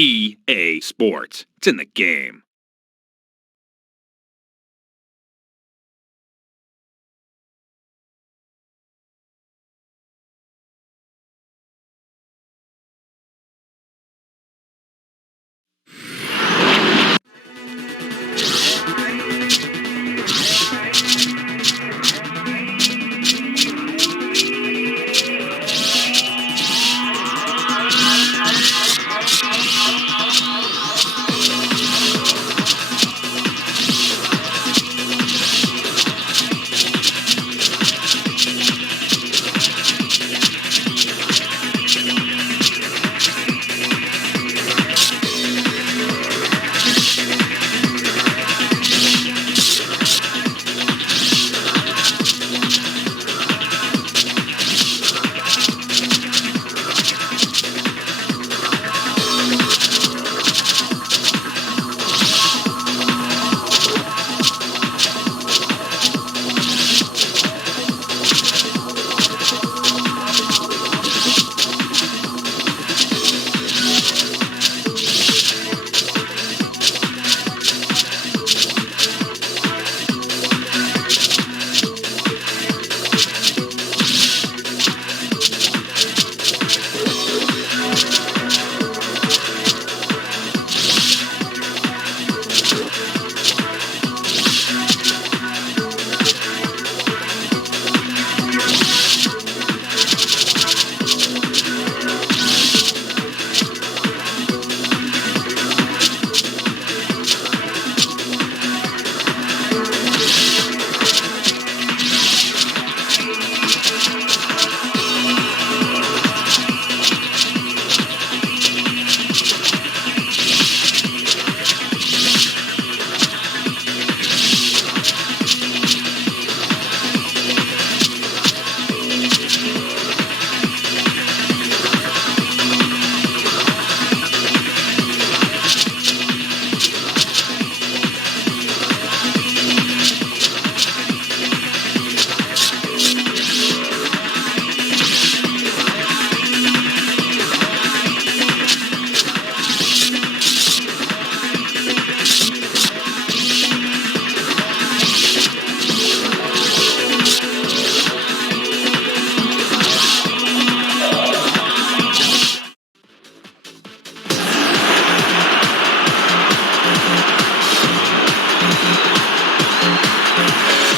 EA Sports. It's in the game.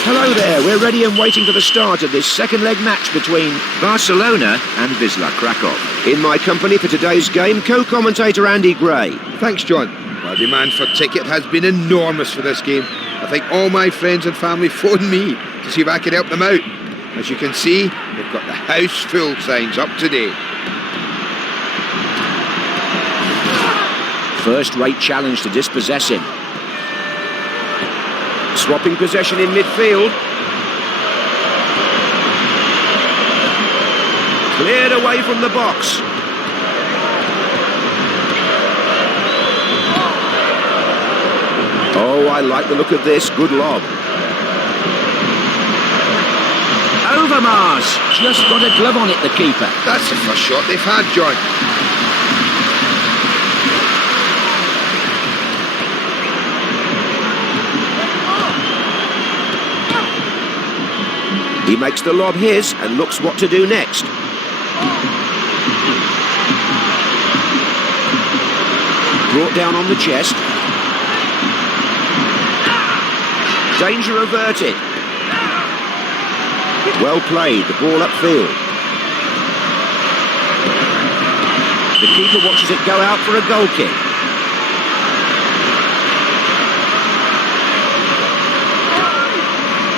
Hello there, we're ready and waiting for the start of this second leg match between Barcelona and Wisla Krakow. In my company for today's game, co-commentator Andy Gray. Thanks, John. Well, demand for ticket has been enormous for this game. I think all my friends and family phoned me to see if I could help them out. As you can see, they've got the house full signs up today. First-rate challenge to dispossess him. Swapping possession in midfield. Cleared away from the box. Oh, I like the look of this. Good lob. Overmars. Just got a glove on it, the keeper. That's the first shot they've had, John. He makes the lob his and looks what to do next. Brought down on the chest. Danger averted. Well played, the ball upfield. The keeper watches it go out for a goal kick.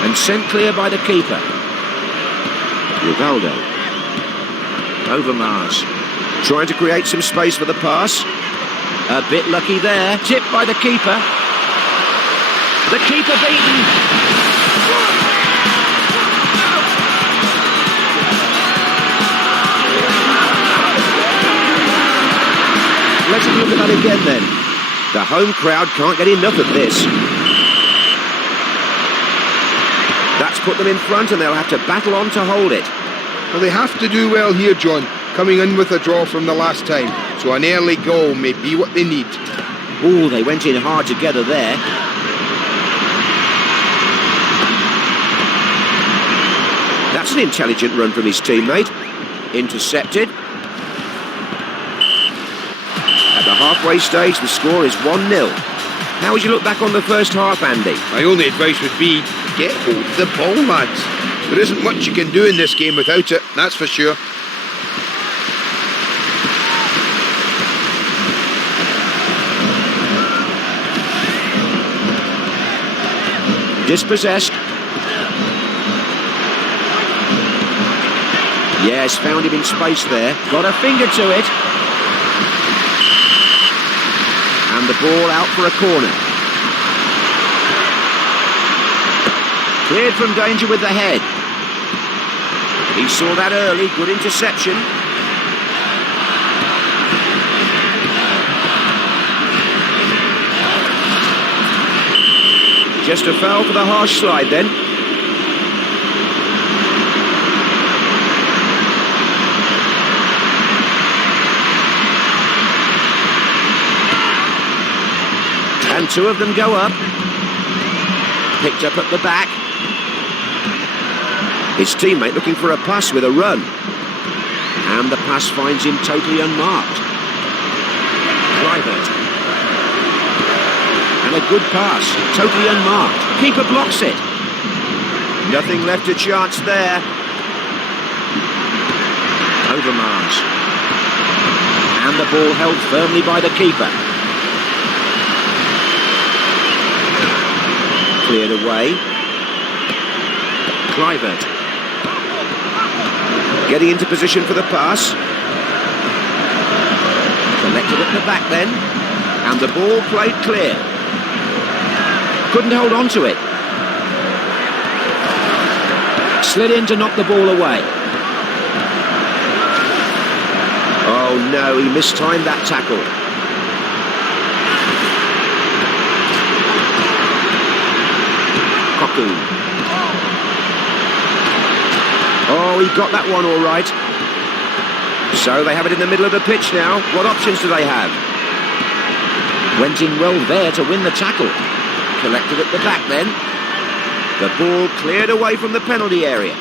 And sent clear by the keeper. Rivaldo. Overmars. Trying to create some space for the pass. A bit lucky there. Tipped by the keeper. The keeper beaten. Let's look at that again then. The home crowd can't get enough of this. That's put them in front and they'll have to battle on to hold it. Well, they have to do well here, John. coming in with a draw from the last time, so an early goal may be what they need. Oh, they went in hard together there. That's an intelligent run from his teammate. Intercepted. At the halfway stage, the score is 1-0. How would you look back on the first half, Andy? My only advice would be, get hold of the ball, lads. There isn't much you can do in this game without it, that's for sure. Dispossessed. Yes, found him in space there. Got a finger to it. And the ball out for a corner. Cleared from danger with the head. He saw that early, good interception. Just a foul for the harsh slide then. And two of them go up. Picked up at the back. His teammate looking for a pass with a run. And the pass finds him totally unmarked. Private. And a good pass, totally unmarked. Keeper blocks it. Nothing left a chance there. Overmars. And the ball held firmly by the keeper. Cleared away. Clivert. Getting into position for the pass. Collected at the back then. And the ball played clear. Couldn't hold on to it. Slid in to knock the ball away. Oh no, he mistimed that tackle. Oh, he got that one all right. So they have it in the middle of the pitch now. What options do they have? Went in well there to win the tackle. Collected at the back then. The ball cleared away from the penalty area.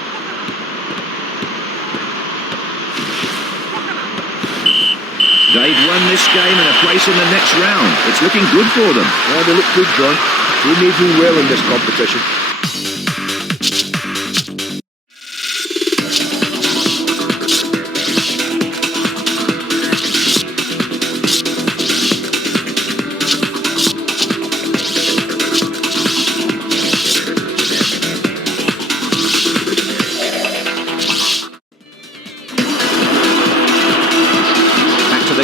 They've won this game and a place in the next round. It's looking good for them. Oh, they look good, John. They may do well in this competition.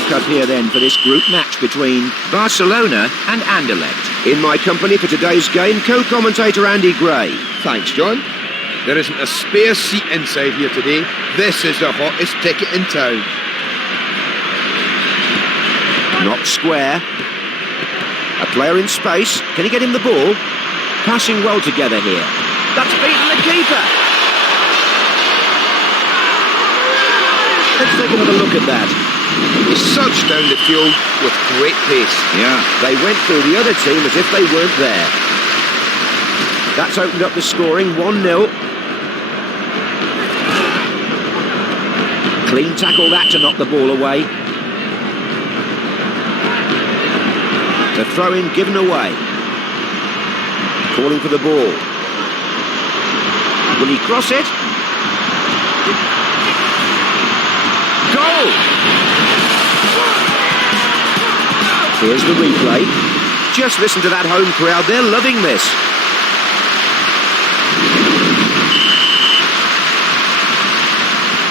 Cup here then for this group match between Barcelona and Anderlecht. In my company for today's game, co-commentator Andy Gray. Thanks, John. There isn't a spare seat inside here today. This is the hottest ticket in town. Knocked square. A player in space. Can he get him the ball? Passing well together here. That's beaten the keeper. Let's take another look at that. He surged down the field with great pace. Yeah, they went through the other team as if they weren't there. That's opened up the scoring, 1-0. Clean tackle that to knock the ball away. The throw-in given away. Calling for the ball. Will he cross it? Goal! Here's the replay. Just listen to that home crowd, they're loving this.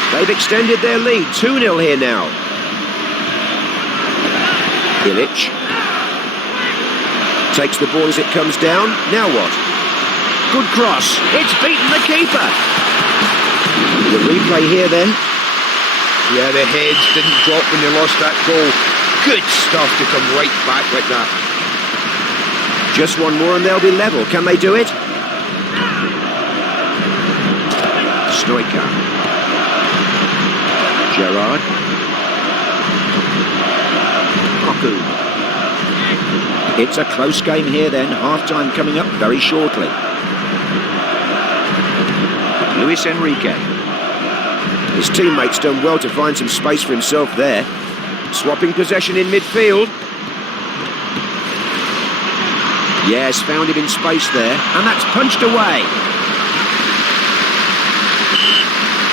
They've extended their lead, 2-0 here now. Illich takes the ball as it comes down. Now what? Good cross. It's beaten the keeper. The replay here then. Yeah, the heads didn't drop when they lost that goal. Good stuff to come right back like that. Just one more and they'll be level. Can they do it? Stoica. Gerrard. It's a close game here then, half-time coming up very shortly. Luis Enrique. His teammate's done well to find some space for himself there. Swapping possession in midfield. Yes, found him in space there, and that's punched away.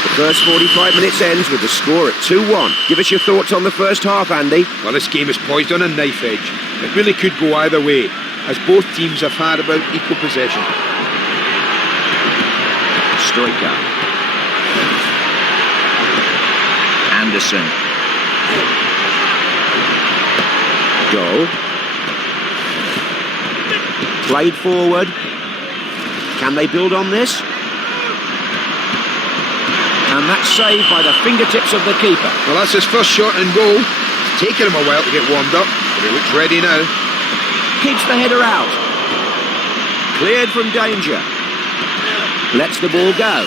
The first 45 minutes ends with the score at 2-1. Give us your thoughts on the first half, Andy. Well, this game is poised on a knife edge. It really could go either way, as both teams have had about equal possession. Stoica. Anderson. Goal. Played forward. Can they build on this? And that's saved by the fingertips of the keeper. Well, that's his first shot and goal. It's taken him a while to get warmed up, but he looks ready now. Keeps the header out. Cleared from danger. Lets the ball go.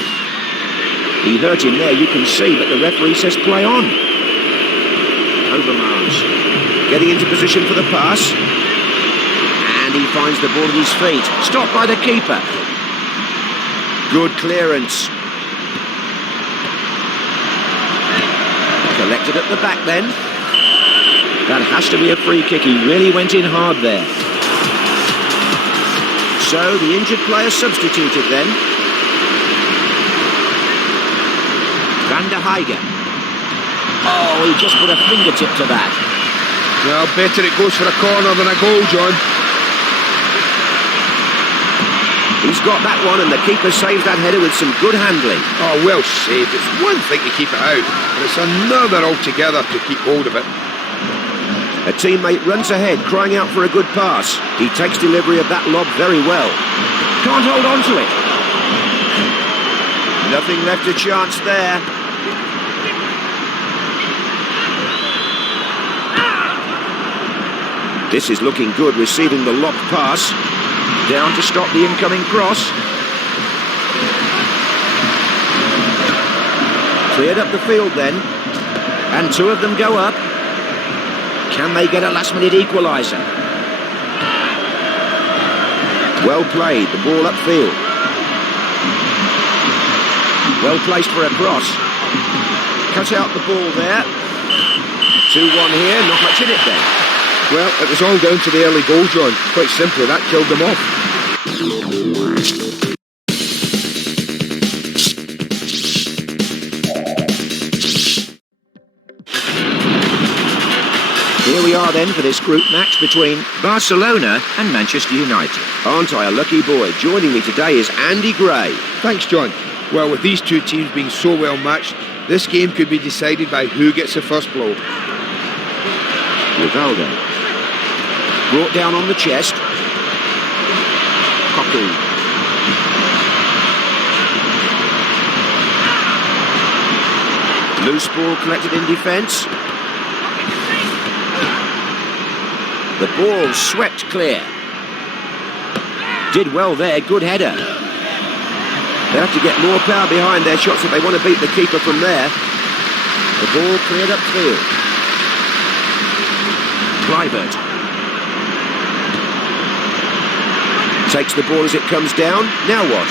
He hurt him there, you can see, but the referee says play on. Overmars. Getting into position for the pass. And he finds the ball at his feet. Stopped by the keeper. Good clearance. Collected at the back then. That has to be a free kick. He really went in hard there. So the injured player substituted then. Van der Heijden. Oh, he just put a fingertip to that. Well, better it goes for a corner than a goal, John. He's got that one, and the keeper saves that header with some good handling. Oh, well saved. It's one thing to keep it out, but it's another altogether to keep hold of it. A teammate runs ahead, crying out for a good pass. He takes delivery of that lob very well. Can't hold on to it. Nothing left a chance there. This is looking good, receiving the lob pass. Down to stop the incoming cross. Cleared up the field then. And two of them go up. Can they get a last-minute equaliser? Well played, the ball upfield. Well placed for a cross. Cut out the ball there. 2-1 here, not much in it then. Well, it was all down to the early goal, John. Quite simply, that killed them off. Here we are then for this group match between Barcelona and Manchester United. Aren't I a lucky boy? Joining me today is Andy Gray. Thanks, John. Well, with these two teams being so well matched, this game could be decided by who gets the first blow. Rivaldo. Brought down on the chest. Cocu. Loose ball collected in defence. The ball swept clear. Did well there, good header. They have to get more power behind their shots if they want to beat the keeper from there. The ball cleared upfield. Kluivert. Takes the ball as it comes down. Now what?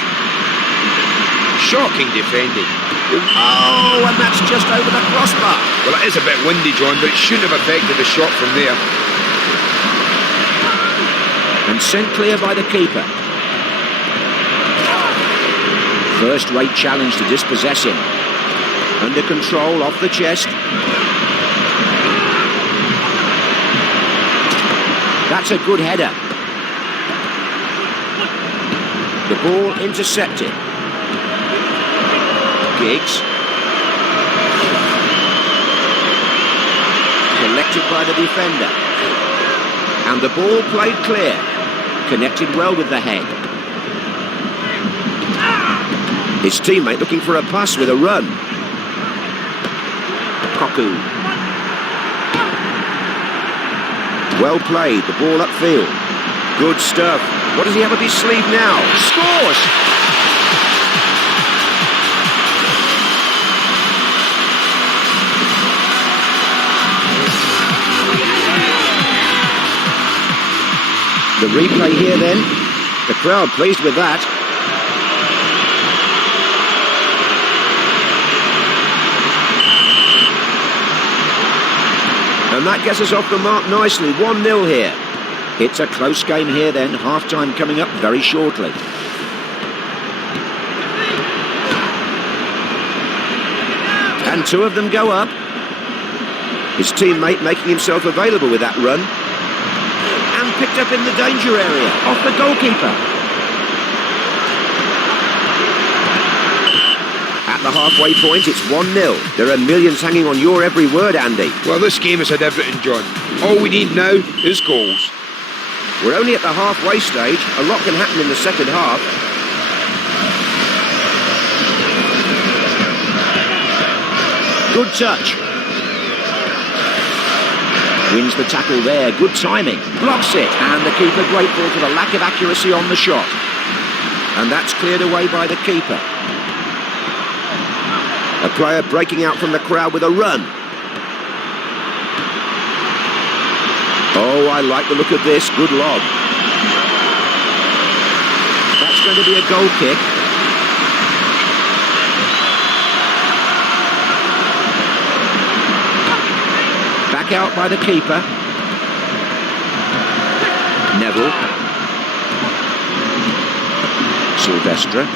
Shocking defending. Oh, and that's just over the crossbar. Well, it is a bit windy, John, but it shouldn't have affected the shot from there. And sent clear by the keeper. First-rate challenge to dispossess him. Under control, off the chest. That's a good header. The ball intercepted. Giggs. Collected by the defender. And the ball played clear. Connected well with the head. His teammate looking for a pass with a run. Cocu. Well played, the ball upfield. Good stuff. What does he have up his sleeve now? Scores! The replay here then. The crowd pleased with that. And that gets us off the mark nicely. 1-0 here. It's a close game here then. Half-time coming up very shortly. And two of them go up. His teammate making himself available with that run. And picked up in the danger area, off the goalkeeper. At the halfway point, it's 1-0. There are millions hanging on your every word, Andy. Well, this game has had everything, John. All we need now is goals. We're only at the halfway stage. A lot can happen in the second half. Good touch. Wins the tackle there. Good timing. Blocks it. And the keeper grateful for the lack of accuracy on the shot. And that's cleared away by the keeper. A player breaking out from the crowd with a run. Oh, I like the look of this. Good lob. That's going to be a goal kick. Back out by the keeper. Neville. Silvestre.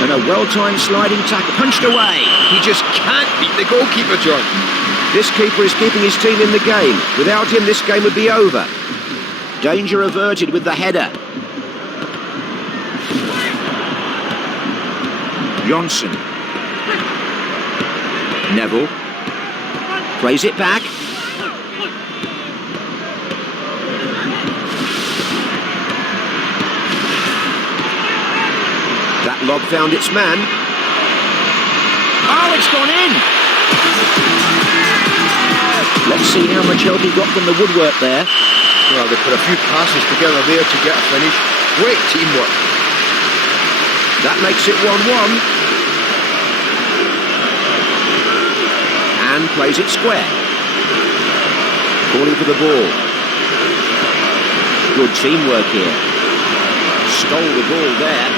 And a well-timed sliding tackle, punched away. He just can't beat the goalkeeper, John. This keeper is keeping his team in the game. Without him, this game would be over. Danger averted with the header. Johnson. Neville. Plays it back. That lob found its man. Oh, it's gone in! Let's see how much help he got from the woodwork there. Well, they put a few passes together there to get a finish. Great teamwork. That makes it 1-1. And plays it square. Calling for the ball. Good teamwork here. Stole the ball there.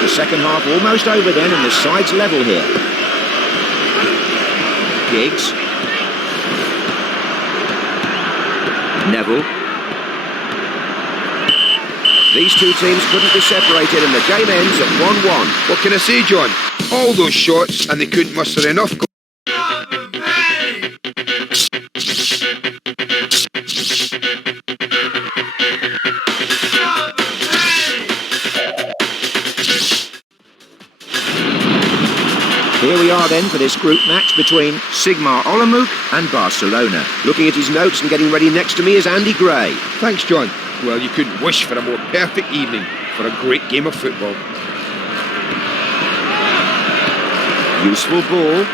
The second half almost over then, and the side's level here. Giggs. Neville. These two teams couldn't be separated, and the game ends at 1-1. What can I say, John? All those shots, and they couldn't muster enough goals. Here we are then for this group match between Sigmar Olomouc and Barcelona. Looking at his notes and getting ready next to me is Andy Gray. Thanks, John. Well, you couldn't wish for a more perfect evening for a great game of football. Useful ball.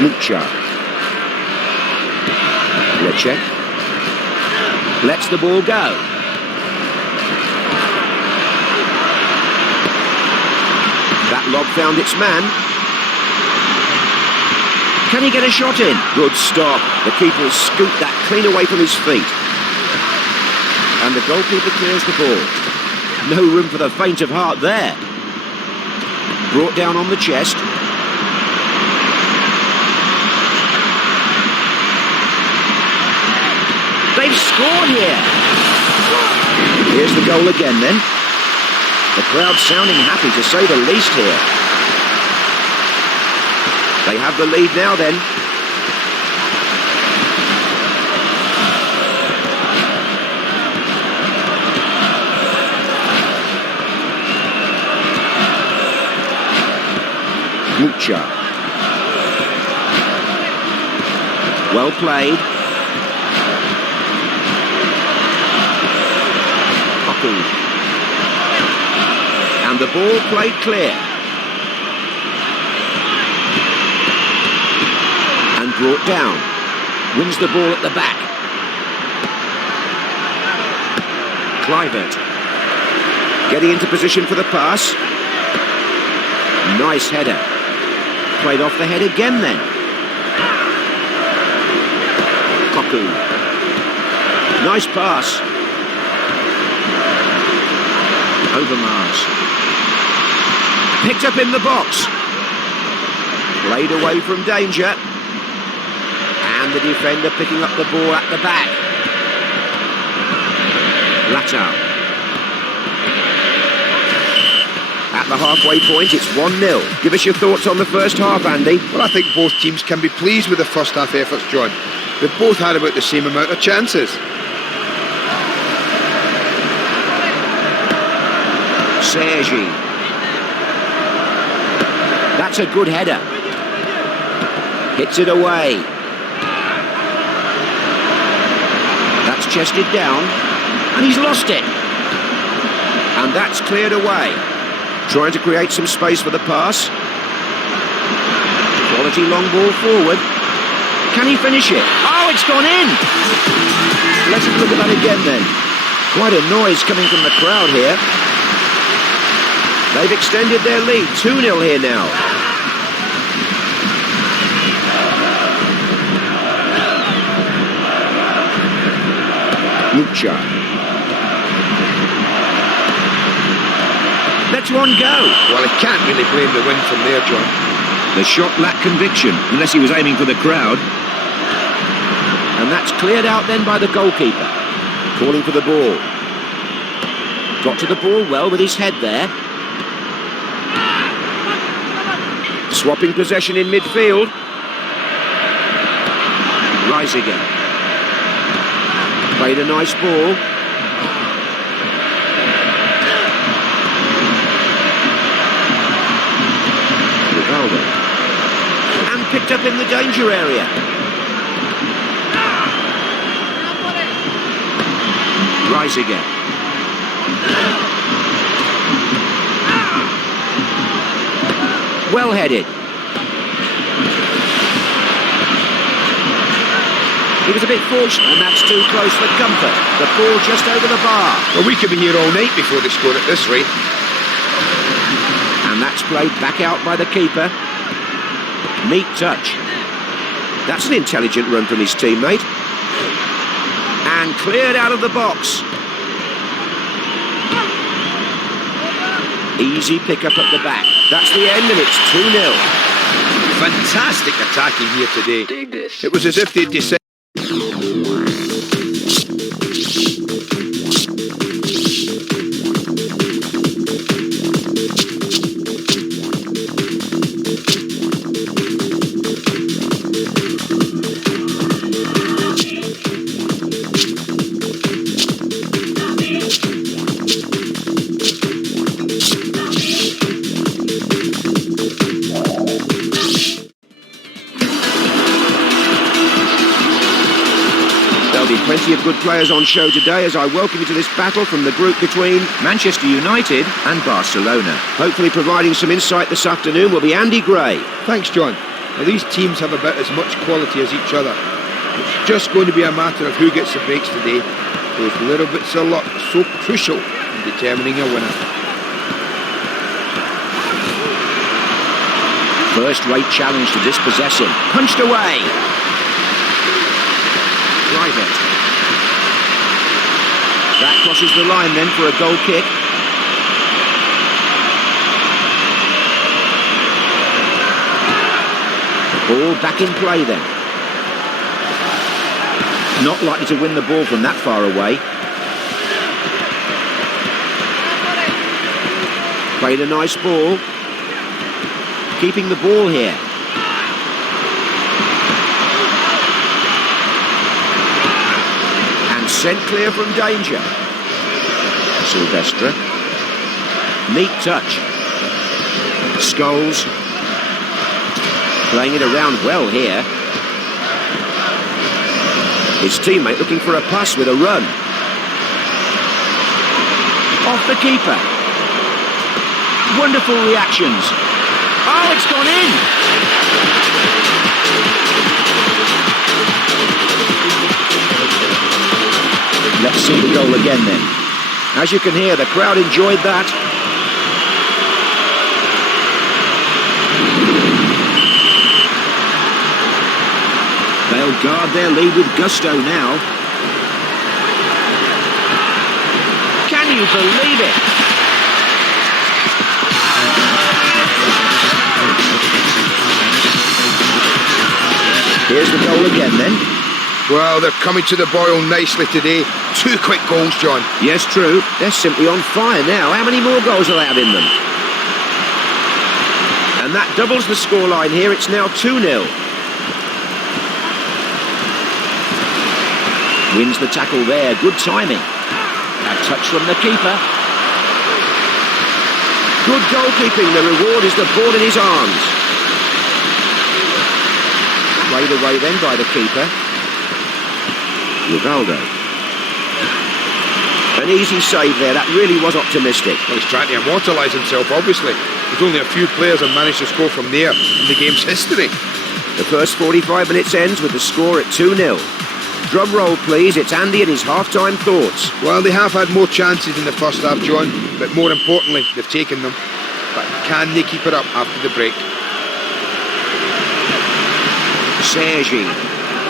Mucha. Lecek. Lets the ball go. That lob found its man. Can he get a shot in? Good stop. The keeper will scoop that clean away from his feet. And the goalkeeper clears the ball. No room for the faint of heart there. Brought down on the chest. They've scored here. Here's the goal again then. The crowd sounding happy to say the least here. They have the lead now then. Mucha. Well played. Buckled. And the ball played clear. And brought down. Wins the ball at the back. Kluivert. Getting into position for the pass. Nice header. Played off the head again then. Koku. Nice pass. Overmars. Picked up in the box. Played away from danger. And the defender picking up the ball at the back. Latal. At the halfway point, it's 1-0. Give us your thoughts on the first half, Andy. Well, I think both teams can be pleased with the first half efforts, John. They've both had about the same amount of chances. Sergi. That's a good header. Hits it away. That's chested down. And he's lost it. And that's cleared away. Trying to create some space for the pass. Quality long ball forward. Can he finish it? Oh, it's gone in! Let's have a look at that again then. Quite a noise coming from the crowd here. They've extended their lead. 2-0 here now. Lucha. Lets one go. Well, I can't really blame the win from there, John. The shot lacked conviction, unless he was aiming for the crowd. And that's cleared out then by the goalkeeper. Calling for the ball. Got to the ball well with his head there. Swapping possession in midfield. Reisiger. Played a nice ball. And picked up in the danger area. Reisiger. Well headed. He was a bit fortunate, and that's too close for comfort. The ball just over the bar. Well, we could be here all night before they score at this rate. And that's played back out by the keeper. Neat touch. That's an intelligent run from his teammate. And cleared out of the box. Easy pick-up at the back. That's the end, and it's 2-0. Fantastic attacking here today. It was as if they'd decided. Plenty of good players on show today as I welcome you to this battle from the group between Manchester United and Barcelona. Hopefully providing some insight this afternoon will be Andy Gray. Thanks, John. Well, these teams have about as much quality as each other. It's just going to be a matter of who gets the breaks today. Those little bits of luck are so crucial in determining a winner. First-rate challenge to dispossess him. Punched away. Private. That crosses the line then for a goal kick. Ball back in play then. Not likely to win the ball from that far away. Played a nice ball. Keeping the ball here. Sent clear from danger. Silvestre. Neat touch. Scholes. Playing it around well here. His teammate looking for a pass with a run. Off the keeper. Wonderful reactions. Oh, it's gone in! Let's see the goal again then. As you can hear, the crowd enjoyed that. guard their lead with gusto now. Can you believe it? Here's the goal again then. Well, they're coming to the boil nicely today. 2 quick goals, John. Yes, true. They're simply on fire now. How many more goals will they have in them? And that doubles the scoreline here. It's now 2-0. Wins the tackle there. Good timing. A touch from the keeper. Good goalkeeping. The reward is the ball in his arms. Played away then by the keeper. Rivaldo. An easy save there. That really was optimistic. Well, he's trying to immortalise himself, obviously. There's only a few players have managed to score from there in the game's history. The first 45 minutes ends with the score at 2-0. Drum roll, please. It's Andy and his half-time thoughts. Well, they have had more chances in the first half, John, but more importantly, they've taken them. But can they keep it up after the break? Sergi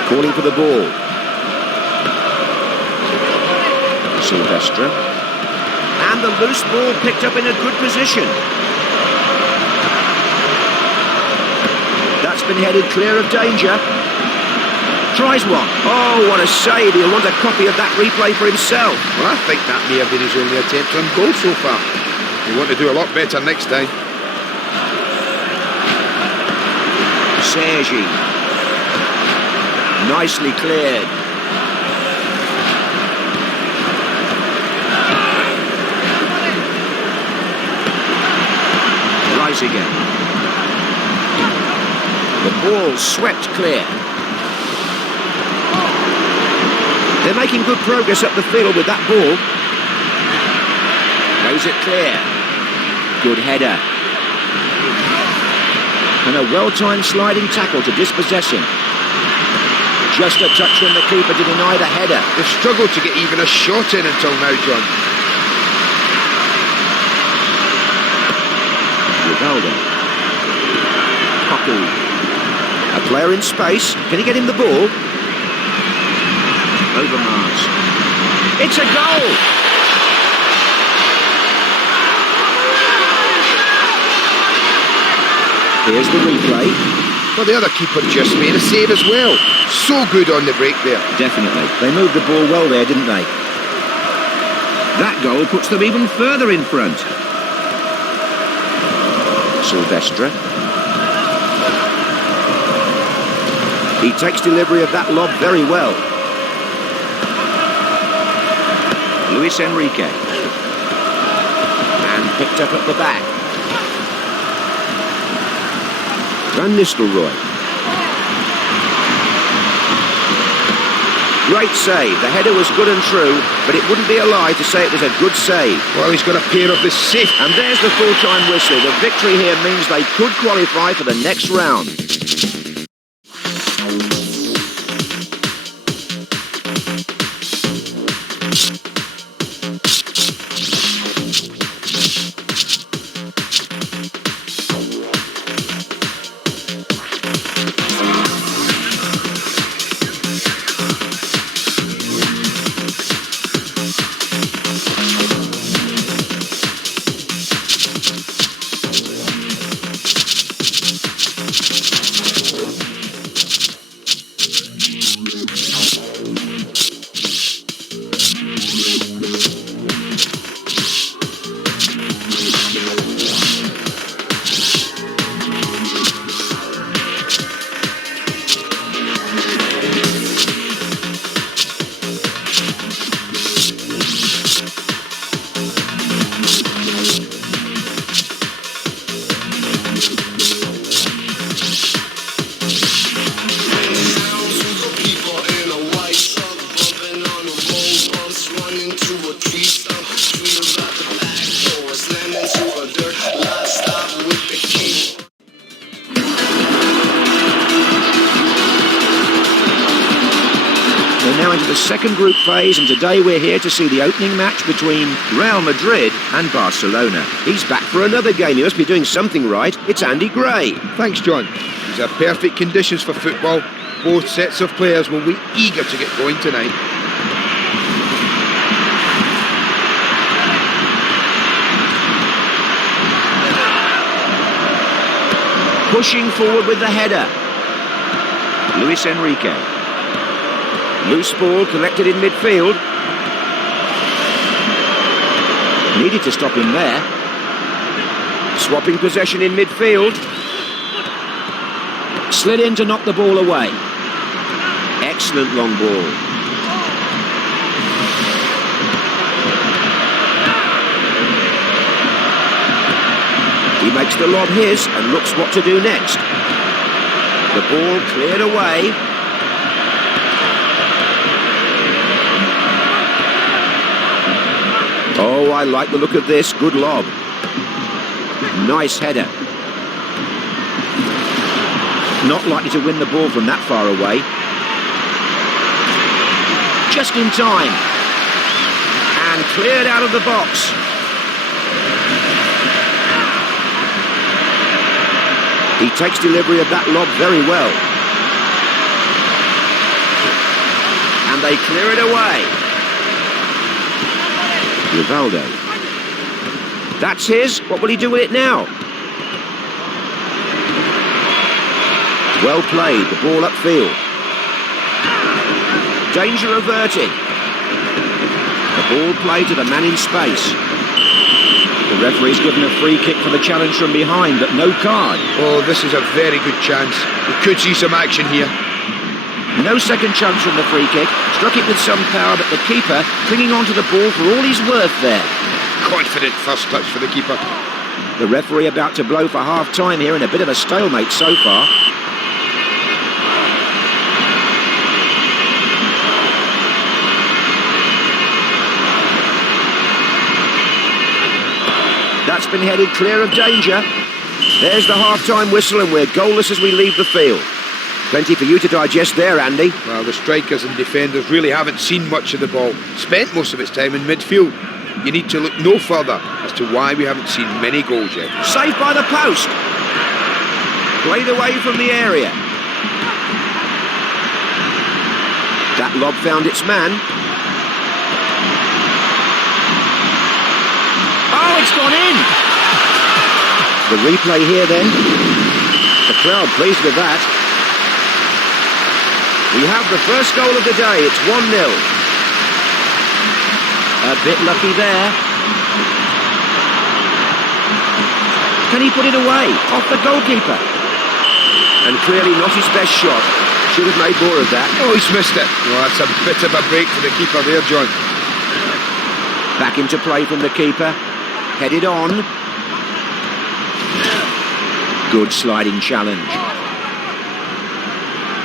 calling for the ball. Silvestre. And the loose ball picked up in a good position. That's been headed clear of danger. Tries one. Oh, what a save. He'll want a copy of that replay for himself. Well, I think that may have been his only attempt on goal so far. He'll want to do a lot better next time. Sergi. Nicely cleared. Rise again. The ball swept clear. They're making good progress up the field with that ball. Goes it clear. Good header. And a well-timed sliding tackle to dispossess him. Just a touch from the keeper to deny the header. They've struggled to get even a shot in until now, John. Rivaldo. Cocu. A player in space. Can he get him the ball? Overmars. It's a goal! Here's the replay. Well, the other keeper just made a save as well. So good on the break there. Definitely. They moved the ball well there, didn't they? That goal puts them even further in front. Silvestre. He takes delivery of that lob very well. Luis Enrique. And picked up at the back. Van Nistelrooy. Great save. The header was good and true, but it wouldn't be a lie to say it was a good save. Well, he's got a pair of the safe. And there's the full-time whistle. The victory here means they could qualify for the next round. Second group phase, and today we're here to see the opening match between Real Madrid and Barcelona. He's back for another game. He must be doing something right. It's Andy Gray. Thanks, John. These are perfect conditions for football. both sets of players will be eager to get going tonight. Pushing forward with the header. Luis Enrique. Loose ball collected in midfield. Needed to stop him there. Swapping possession in midfield. Slid in to knock the ball away. Excellent long ball. He makes the lob his and looks what to do next. The ball cleared away. Oh, I like the look of this. Good lob. Nice header. Not likely to win the ball from that far away. Just in time. And cleared out of the box. He takes delivery of that lob very well. And they clear it away. Rivaldo. That's his. What will he do with it now? Well played. The ball upfield. Danger averted. The ball played to the man in space. The referee's given a free kick for the challenge from behind, but no card. Oh, this is a very good chance. We could see some action here. No second chance from the free kick. Struck it with some power, but the keeper clinging onto the ball for all he's worth there. Confident first touch for the keeper. The referee about to blow for half-time here in a bit of a stalemate so far. That's been headed clear of danger. There's the half-time whistle and we're goalless as we leave the field. Plenty for you to digest there, Andy. Well, the strikers and defenders really haven't seen much of the ball. Spent most of its time in midfield. You need to look no further as to why we haven't seen many goals yet. Saved by the post. Played away from the area. That lob found its man. Oh, it's gone in! The replay here then. The crowd pleased with that. We have the first goal of the day. It's 1-0. A bit lucky there. Can he put it away? Off the goalkeeper. And clearly not his best shot. Should have made more of that. Oh, he's missed it. Well, that's a bit of a break for the keeper there, John. Back into play from the keeper. Headed on. Good sliding challenge.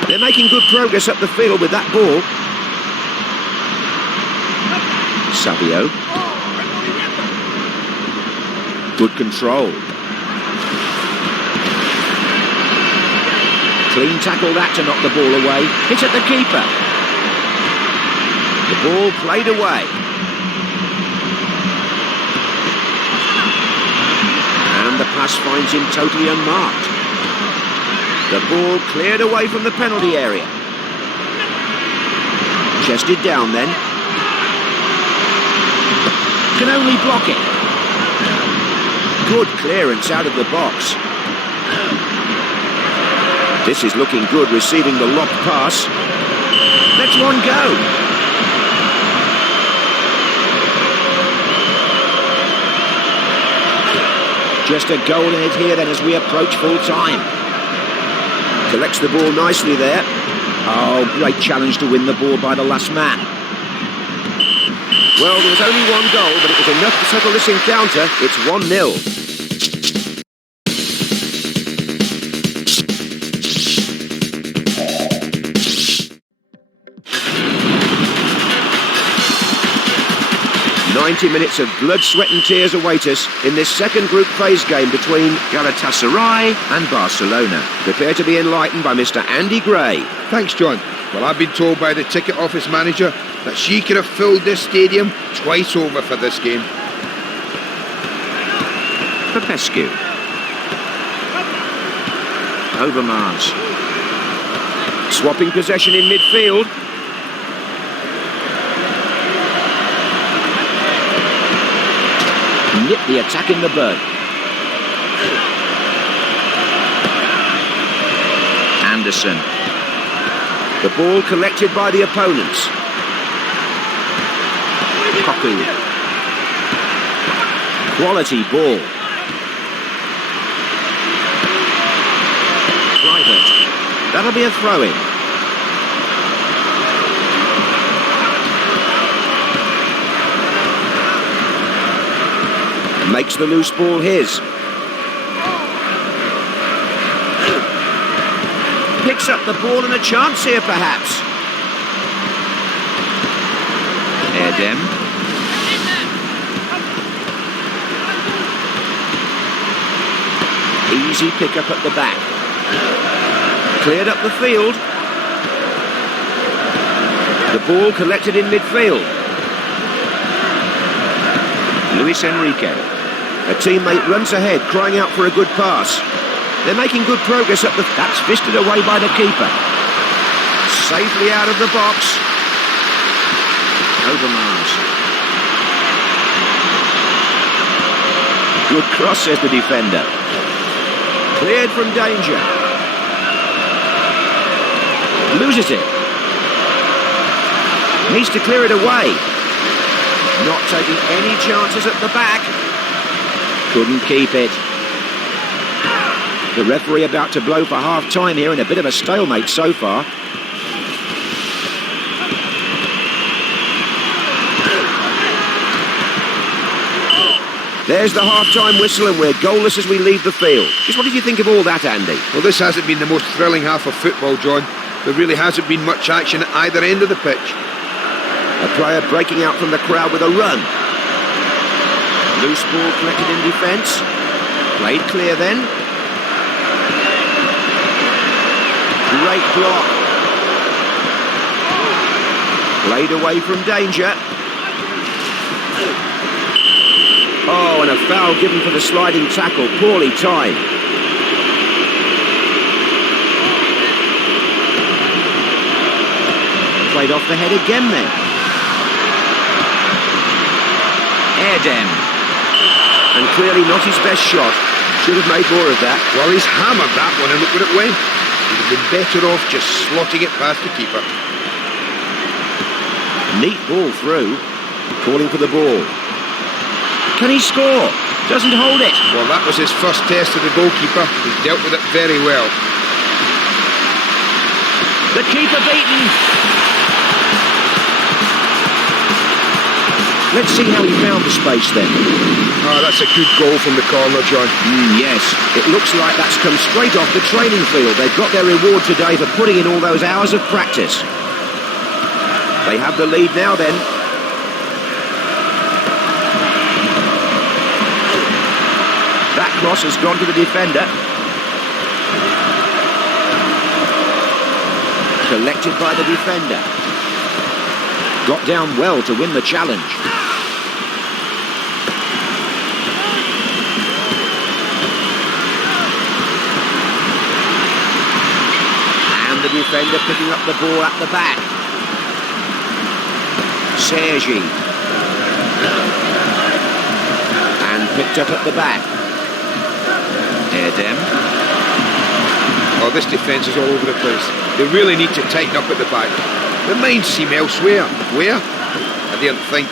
They're making good progress up the field with that ball. Savio. Good control. Clean tackle that to knock the ball away. Hit at the keeper. The ball played away. And the pass finds him totally unmarked. The ball cleared away from the penalty area. Chested down then. Can only block it. Good clearance out of the box. This is looking good, receiving the lob pass. Let's one go. Just a goal in it here then as we approach full time. Collects the ball nicely there. Oh, great challenge to win the ball by the last man. Well, there was only one goal, but it was enough to settle this encounter. It's 1-0. "90 minutes of blood, sweat and tears await us in this second group phase game between Galatasaray and Barcelona. Prepare to be enlightened by Mr. Andy Gray. Thanks, John. Well, I've been told by the ticket office manager that she could have filled this stadium twice over for this game. Popescu. Overmars. Swapping possession in midfield. Nip the attack in the bud. Anderson. The ball collected by the opponents. Koku. Quality ball. Private. That'll be a throw-in. Makes the loose ball his. Picks up the ball and a chance here perhaps. Erdem. Easy pick up at the back. Cleared up the field. The ball collected in midfield. Luis Enrique. A teammate runs ahead, crying out for a good pass. They're making good progress up the... That's fisted away by the keeper. Safely out of the box. Overmars. Good cross, says the defender. Cleared from danger. Loses it. Needs to clear it away. Not taking any chances at the back. Couldn't keep it. The referee about to blow for half-time here in a bit of a stalemate so far. There's the half-time whistle and we're goalless as we leave the field. Just what did you think of all that, Andy? Well, this hasn't been the most thrilling half of football, John. There really hasn't been much action at either end of the pitch. A player breaking out from the crowd with a run. Loose ball collected in defence. Played clear then. Great block. Played away from danger. Oh, and a foul given for the sliding tackle. Poorly timed. Played off the head again then. Erdem. And clearly not his best shot. Should have made more of that. Well, he's hammered that one and look where it went. He'd have been better off just slotting it past the keeper. Neat ball through. Calling for the ball. Can he score? Doesn't hold it. Well, that was his first test of the goalkeeper. He dealt with it very well. The keeper beaten. Let's see how he found the space then. Oh, that's a good goal from the corner, John. Yes, it looks like that's come straight off the training field. They've got their reward today for putting in all those hours of practice. They have the lead now then. That cross has gone to the defender. Collected by the defender. Got down well to win the challenge. And the defender picking up the ball at the back. Sergi. And picked up at the back. Erdem. Oh, this defence is all over the place. They really need to tighten up at the back. Their minds seem elsewhere. Where? I didn't think.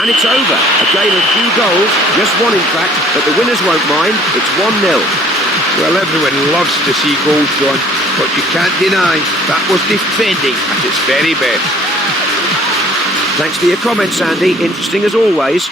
And it's over. A game of 2 goals, just one in fact, but the winners won't mind. It's 1-0. Well, everyone loves to see goals, John, but you can't deny that was defending at its very best. Thanks for your comments, Andy. Interesting as always.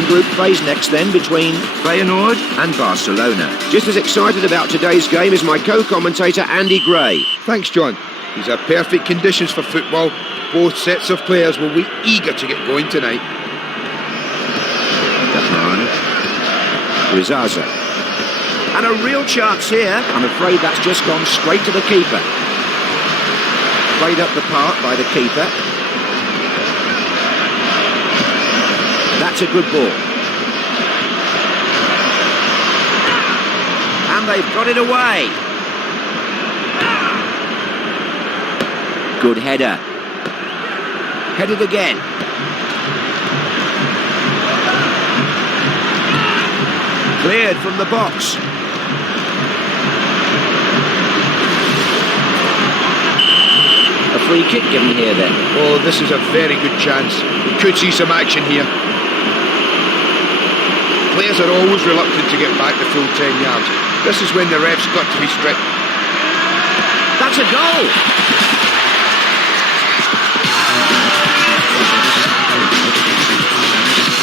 second group phase next then between Feyenoord and Barcelona. Just as excited about today's game is my co-commentator Andy Gray. Thanks, John. These are perfect conditions for football. Both sets of players will be eager to get going tonight. Rizaza. And a real chance here. I'm afraid that's just gone straight to the keeper. Played up the park by the keeper. That's a good ball. And they've got it away. Good header. Headed again. Cleared from the box. A free kick given here then. Oh, this is a very good chance. We could see some action here. Players are always reluctant to get back the full 10 yards. This is when the ref's got to be strict. That's a goal!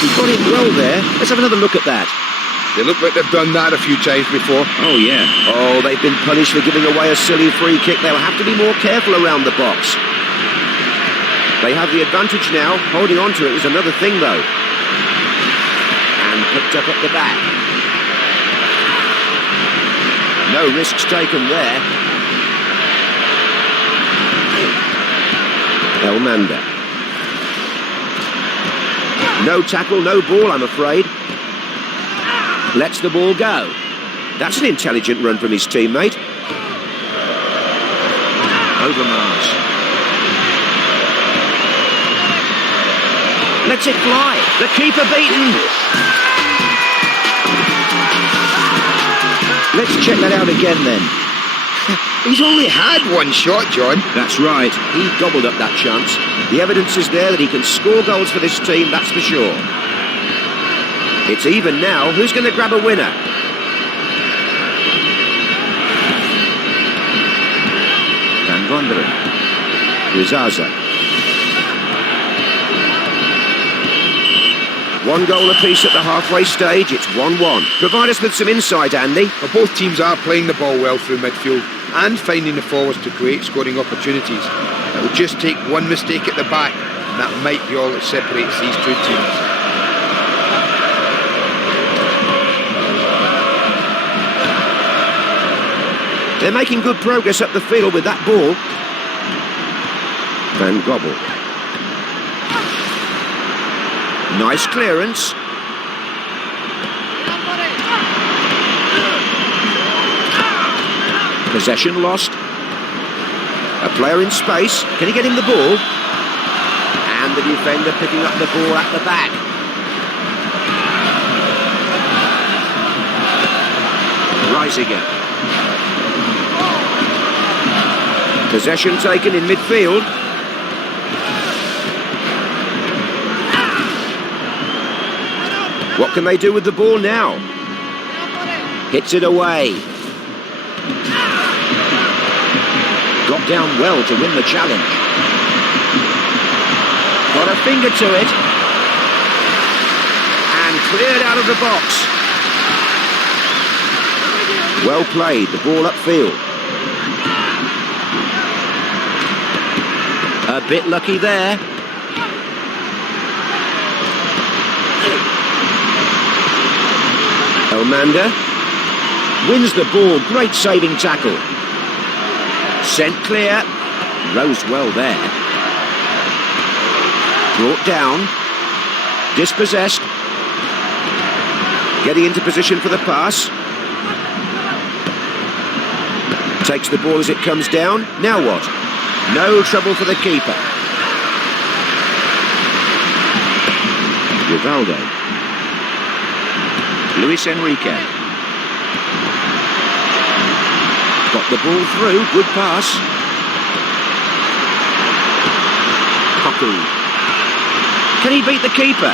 He got it well there. Let's have another look at that. They look like they've done that a few times before. Oh, yeah. Oh, they've been punished for giving away a silly free kick. They'll have to be more careful around the box. They have the advantage now. Holding on to it is another thing, though. And picked up at the back. No risks taken there. Elmander. No tackle, no ball, I'm afraid. Lets the ball go. That's an intelligent run from his teammate. Overmars. Lets it fly. The keeper beaten. Let's check that out again then. He's only had one shot, John. That's right. He gobbled up that chance. The evidence is there that he can score goals for this team, that's for sure. It's even now. Who's going to grab a winner? Van Gonderen. Rizaza. One goal apiece at the halfway stage. It's 1-1. Provide us with some insight, Andy. Well, both teams are playing the ball well through midfield and finding the forwards to create scoring opportunities. It will just take one mistake at the back, and that might be all that separates these two teams. They're making good progress up the field with that ball. Van Gobble. Nice clearance. Possession lost. A player in space. Can he get him the ball? And the defender picking up the ball at the back. Reisiger. Possession taken in midfield. What can they do with the ball now? Hits it away. Got down well to win the challenge. Got a finger to it. And cleared out of the box. Well played, the ball upfield. A bit lucky there. Elmander wins the ball, great saving tackle. Sent clear, rose well there. Brought down, dispossessed. Getting into position for the pass. Takes the ball as it comes down, now what? No trouble for the keeper. Rivaldo. Luis Enrique. Got the ball through, good pass. Koku. Can he beat the keeper?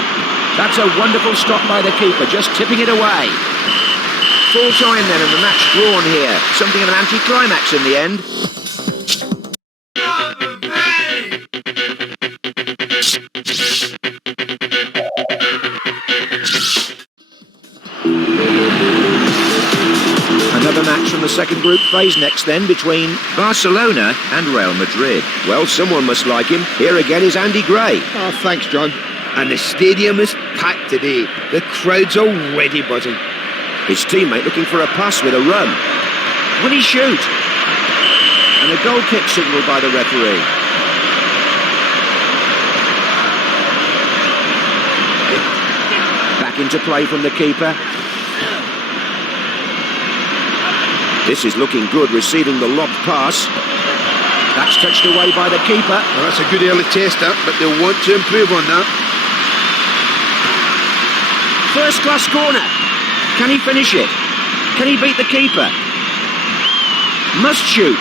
That's a wonderful stop by the keeper, just tipping it away. Full time then and the match drawn here. Something of an anticlimax in the end. from the second group phase next then between Barcelona and Real Madrid. Well, someone must like him. Here again is Andy Gray. Oh, thanks, John. And the stadium is packed today. The crowd's already buzzing. His teammate looking for a pass with a run. Will he shoot? And a goal kick signalled by the referee. Back into play from the keeper. This is looking good, receiving the lobbed pass. That's touched away by the keeper. Well, that's a good early tester, but they'll want to improve on that. First class corner. Can he finish it? Can he beat the keeper? Must shoot.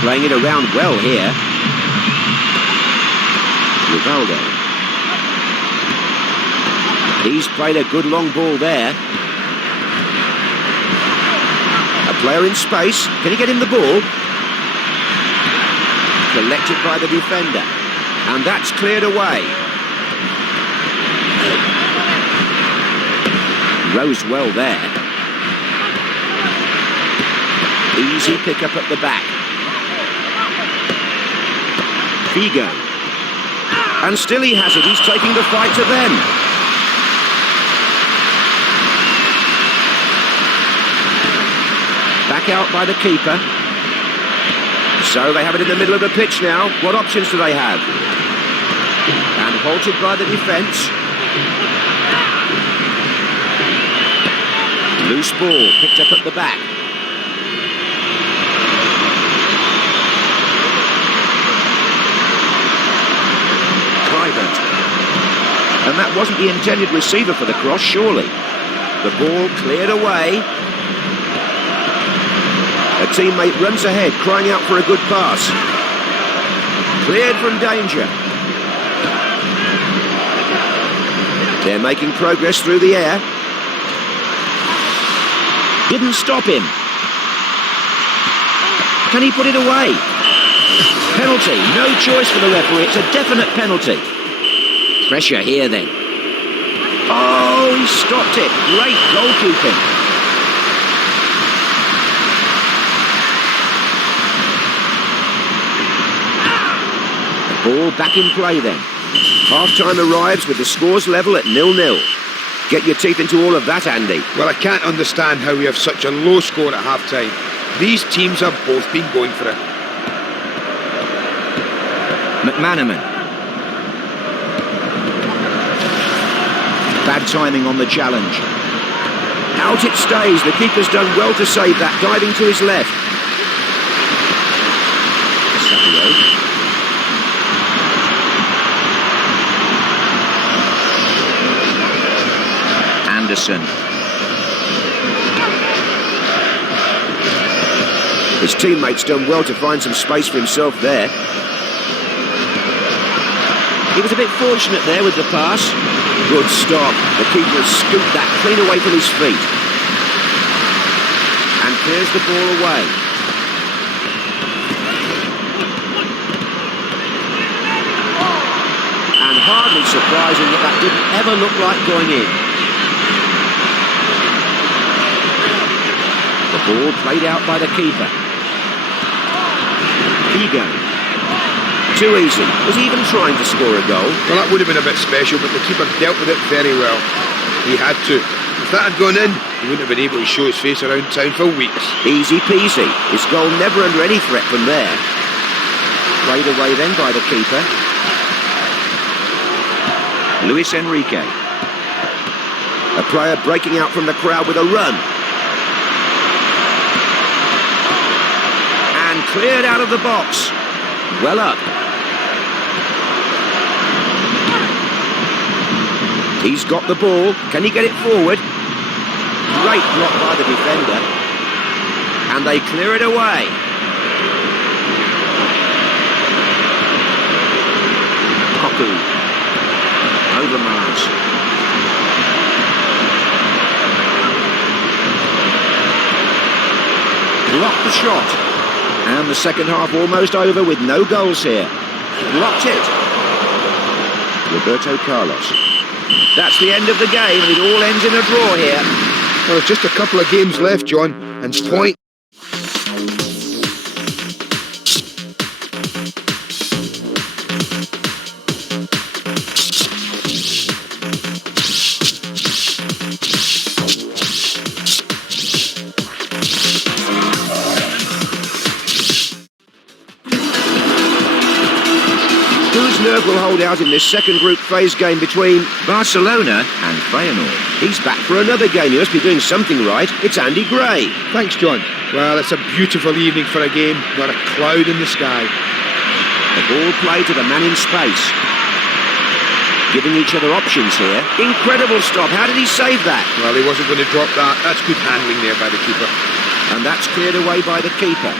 Playing it around well here. Rivaldo. He's played a good long ball there. A player in space. Can he get him the ball? Collected by the defender. And that's cleared away. Rose well there. Easy pick up at the back. Figo. And still he has it. He's taking the fight to them. Back out by the keeper. So they have it in the middle of the pitch now. What options do they have? And halted by the defence. Loose ball picked up at the back. Private. And that wasn't the intended receiver for the cross, surely. The ball cleared away. A teammate runs ahead, crying out for a good pass. Cleared from danger. They're making progress through the air. Didn't stop him. Can he put it away? Penalty. No choice for the referee. It's a definite penalty. Pressure here then. Oh, he stopped it. Great goalkeeping. Ball back in play then. Half-time arrives with the scores level at 0-0. Get your teeth into all of that, Andy. Well, I can't understand how we have such a low score at half-time. These teams have both been going for it. McManaman. Bad timing on the challenge. Out it stays. The keeper's done well to save that, diving to his left. Savio. Anderson. His teammate's done well to find some space for himself there. He was a bit fortunate there with the pass. Good stop. The keeper has scooped that clean away from his feet. And clears the ball away. And hardly surprising that that didn't ever look like going in. The ball played out by the keeper. Figo. Too easy. Was he even trying to score a goal? Well, that would have been a bit special, but the keeper dealt with it very well. He had to. If that had gone in, he wouldn't have been able to show his face around town for weeks. Easy peasy. His goal never under any threat from there. Played away then by the keeper. Luis Enrique. A player breaking out from the crowd with a run. And cleared out of the box. Well up. He's got the ball. Can he get it forward? Great block by the defender. And they clear it away. Koku. Overmars. Blocked the shot. And the second half almost over with no goals here. Blocked it. Roberto Carlos. That's the end of the game. It all ends in a draw here. Well, there's just a couple of games left, John, and point local holdout in this second group phase game between Barcelona and Feyenoord. He's back for another game. He must be doing something right. It's Andy Gray. Thanks, John. Well, it's a beautiful evening for a game. Not a cloud in the sky. The ball played to the man in space. Giving each other options here. Incredible stop. How did he save that? Well, he wasn't going to drop that. That's good handling there by the keeper. And that's cleared away by the keeper.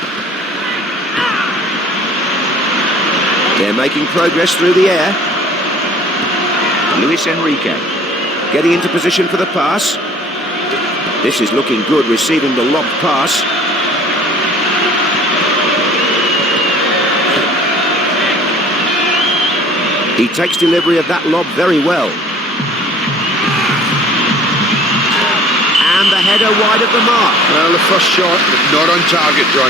They're making progress through the air. Luis Enrique getting into position for the pass. This is looking good, receiving the lob pass. He takes delivery of that lob very well. And the header wide of the mark. Well, the first shot, but not on target, John.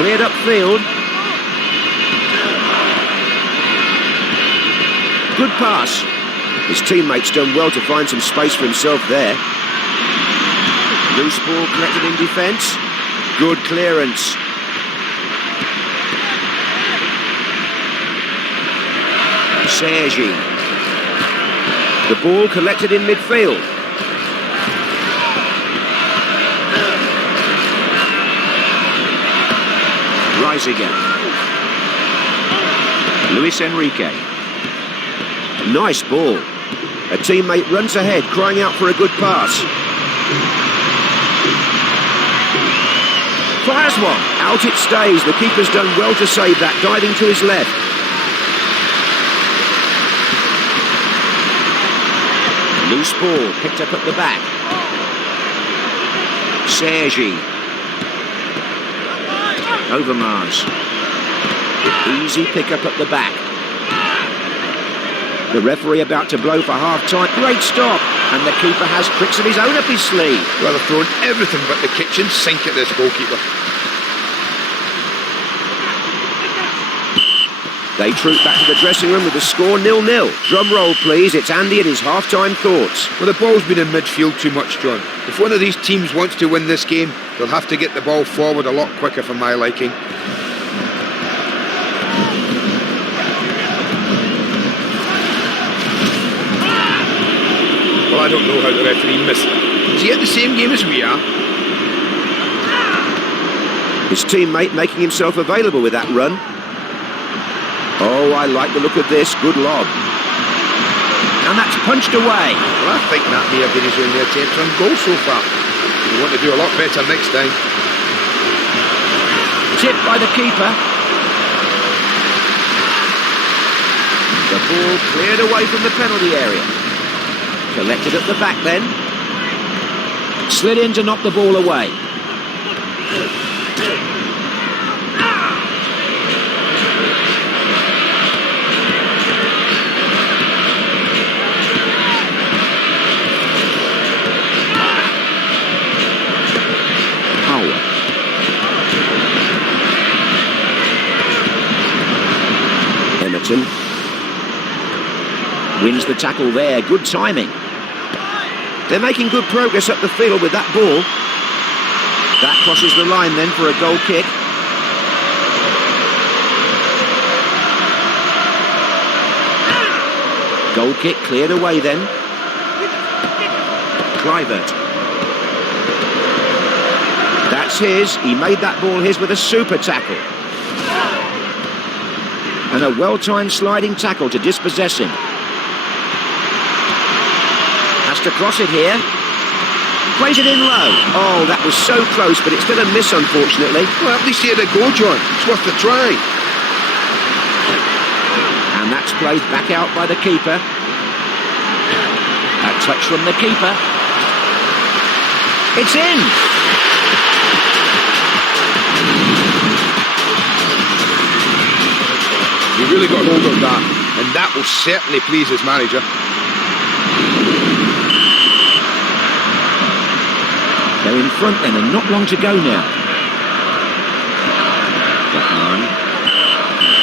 Cleared upfield. Good pass. His teammate's done well to find some space for himself there. Loose ball collected in defence. Good clearance. Sergi. The ball collected in midfield. Again. Luis Enrique. Nice ball. A teammate runs ahead, crying out for a good pass. Fires one. Out it stays. The keeper's done well to save that, diving to his left. Loose ball, picked up at the back. Sergi. Overmars. Easy pick up at the back. The referee about to blow for half-time. Great stop. And the keeper has tricks of his own up his sleeve. Well, they've thrown everything but the kitchen sink at this goalkeeper. They troop back to the dressing room with the score 0-0. Drum roll, please. It's Andy and his half-time thoughts. Well, the ball's been in midfield too much, John. If one of these teams wants to win this game, they'll have to get the ball forward a lot quicker for my liking. Well, I don't know how the referee missed that. Is he at the same game as we are? His teammate making himself available with that run. Oh, I like the look of this. Good lob. And that's punched away. Well, I think that may have been his only attempt on goal so far. We want to do a lot better next time. Tipped by the keeper. The ball cleared away from the penalty area. Collected at the back then. Slid in to knock the ball away. Wins the tackle there, good timing. They're making good progress up the field with that ball. That crosses the line then for a goal kick. Goal kick cleared away then. Kluivert. That's his. He made that ball his with a super tackle. And a well-timed sliding tackle to dispossess him. Has to cross it here. Plays it in low. Oh, that was so close, but it's still a miss, unfortunately. Well, at least he had a go, John. It's worth the try. And that's played back out by the keeper. A touch from the keeper. It's in! He really got hold of that, and that will certainly please his manager. They're in front then, and not long to go now.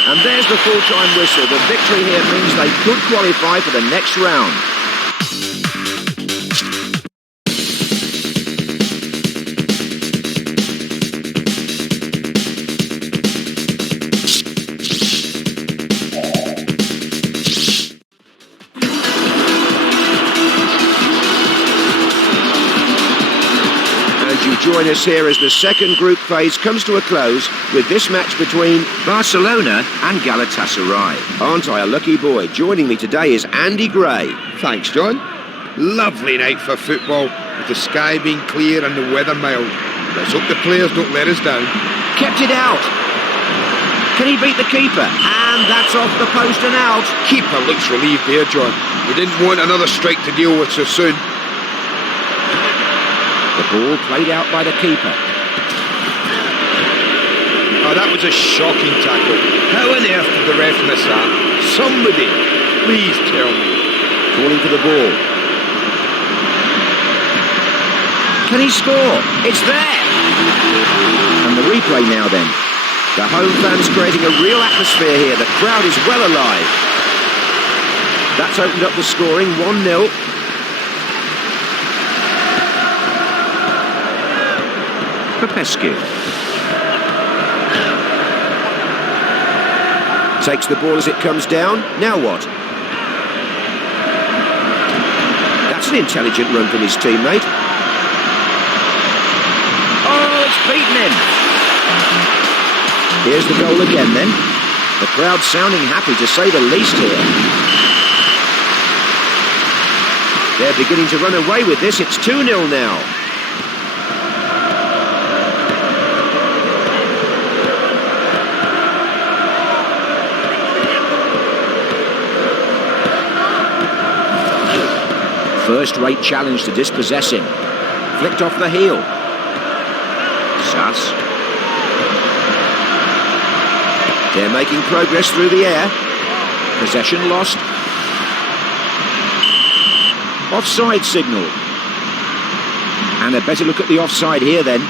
And there's the full-time whistle. The victory here means they could qualify for the next round. join us here as the second group phase comes to a close with this match between Barcelona and Galatasaray. Aren't I a lucky boy? Joining me today is Andy Gray. Thanks, John. Lovely night for football, with the sky being clear and the weather mild. Let's hope the players don't let us down. Kept it out. Can he beat the keeper? And that's off the post and out. Keeper looks relieved there, John. We didn't want another strike to deal with so soon. The ball played out by the keeper. Oh, that was a shocking tackle. How on earth did the ref miss that? Somebody, please tell me. Calling for the ball. Can he score? It's there! And the replay now then. The home fans creating a real atmosphere here. The crowd is well alive. That's opened up the scoring, 1-0. Popescu. Takes the ball as it comes down. Now what? That's an intelligent run from his teammate. Oh, it's beaten him. Here's the goal again then. The crowd sounding happy to say the least here. They're beginning to run away with this. It's 2-0 now. First-rate challenge to dispossess him. Flicked off the heel. Sass. They're making progress through the air. Possession lost. Offside signal. And a better look at the offside here then.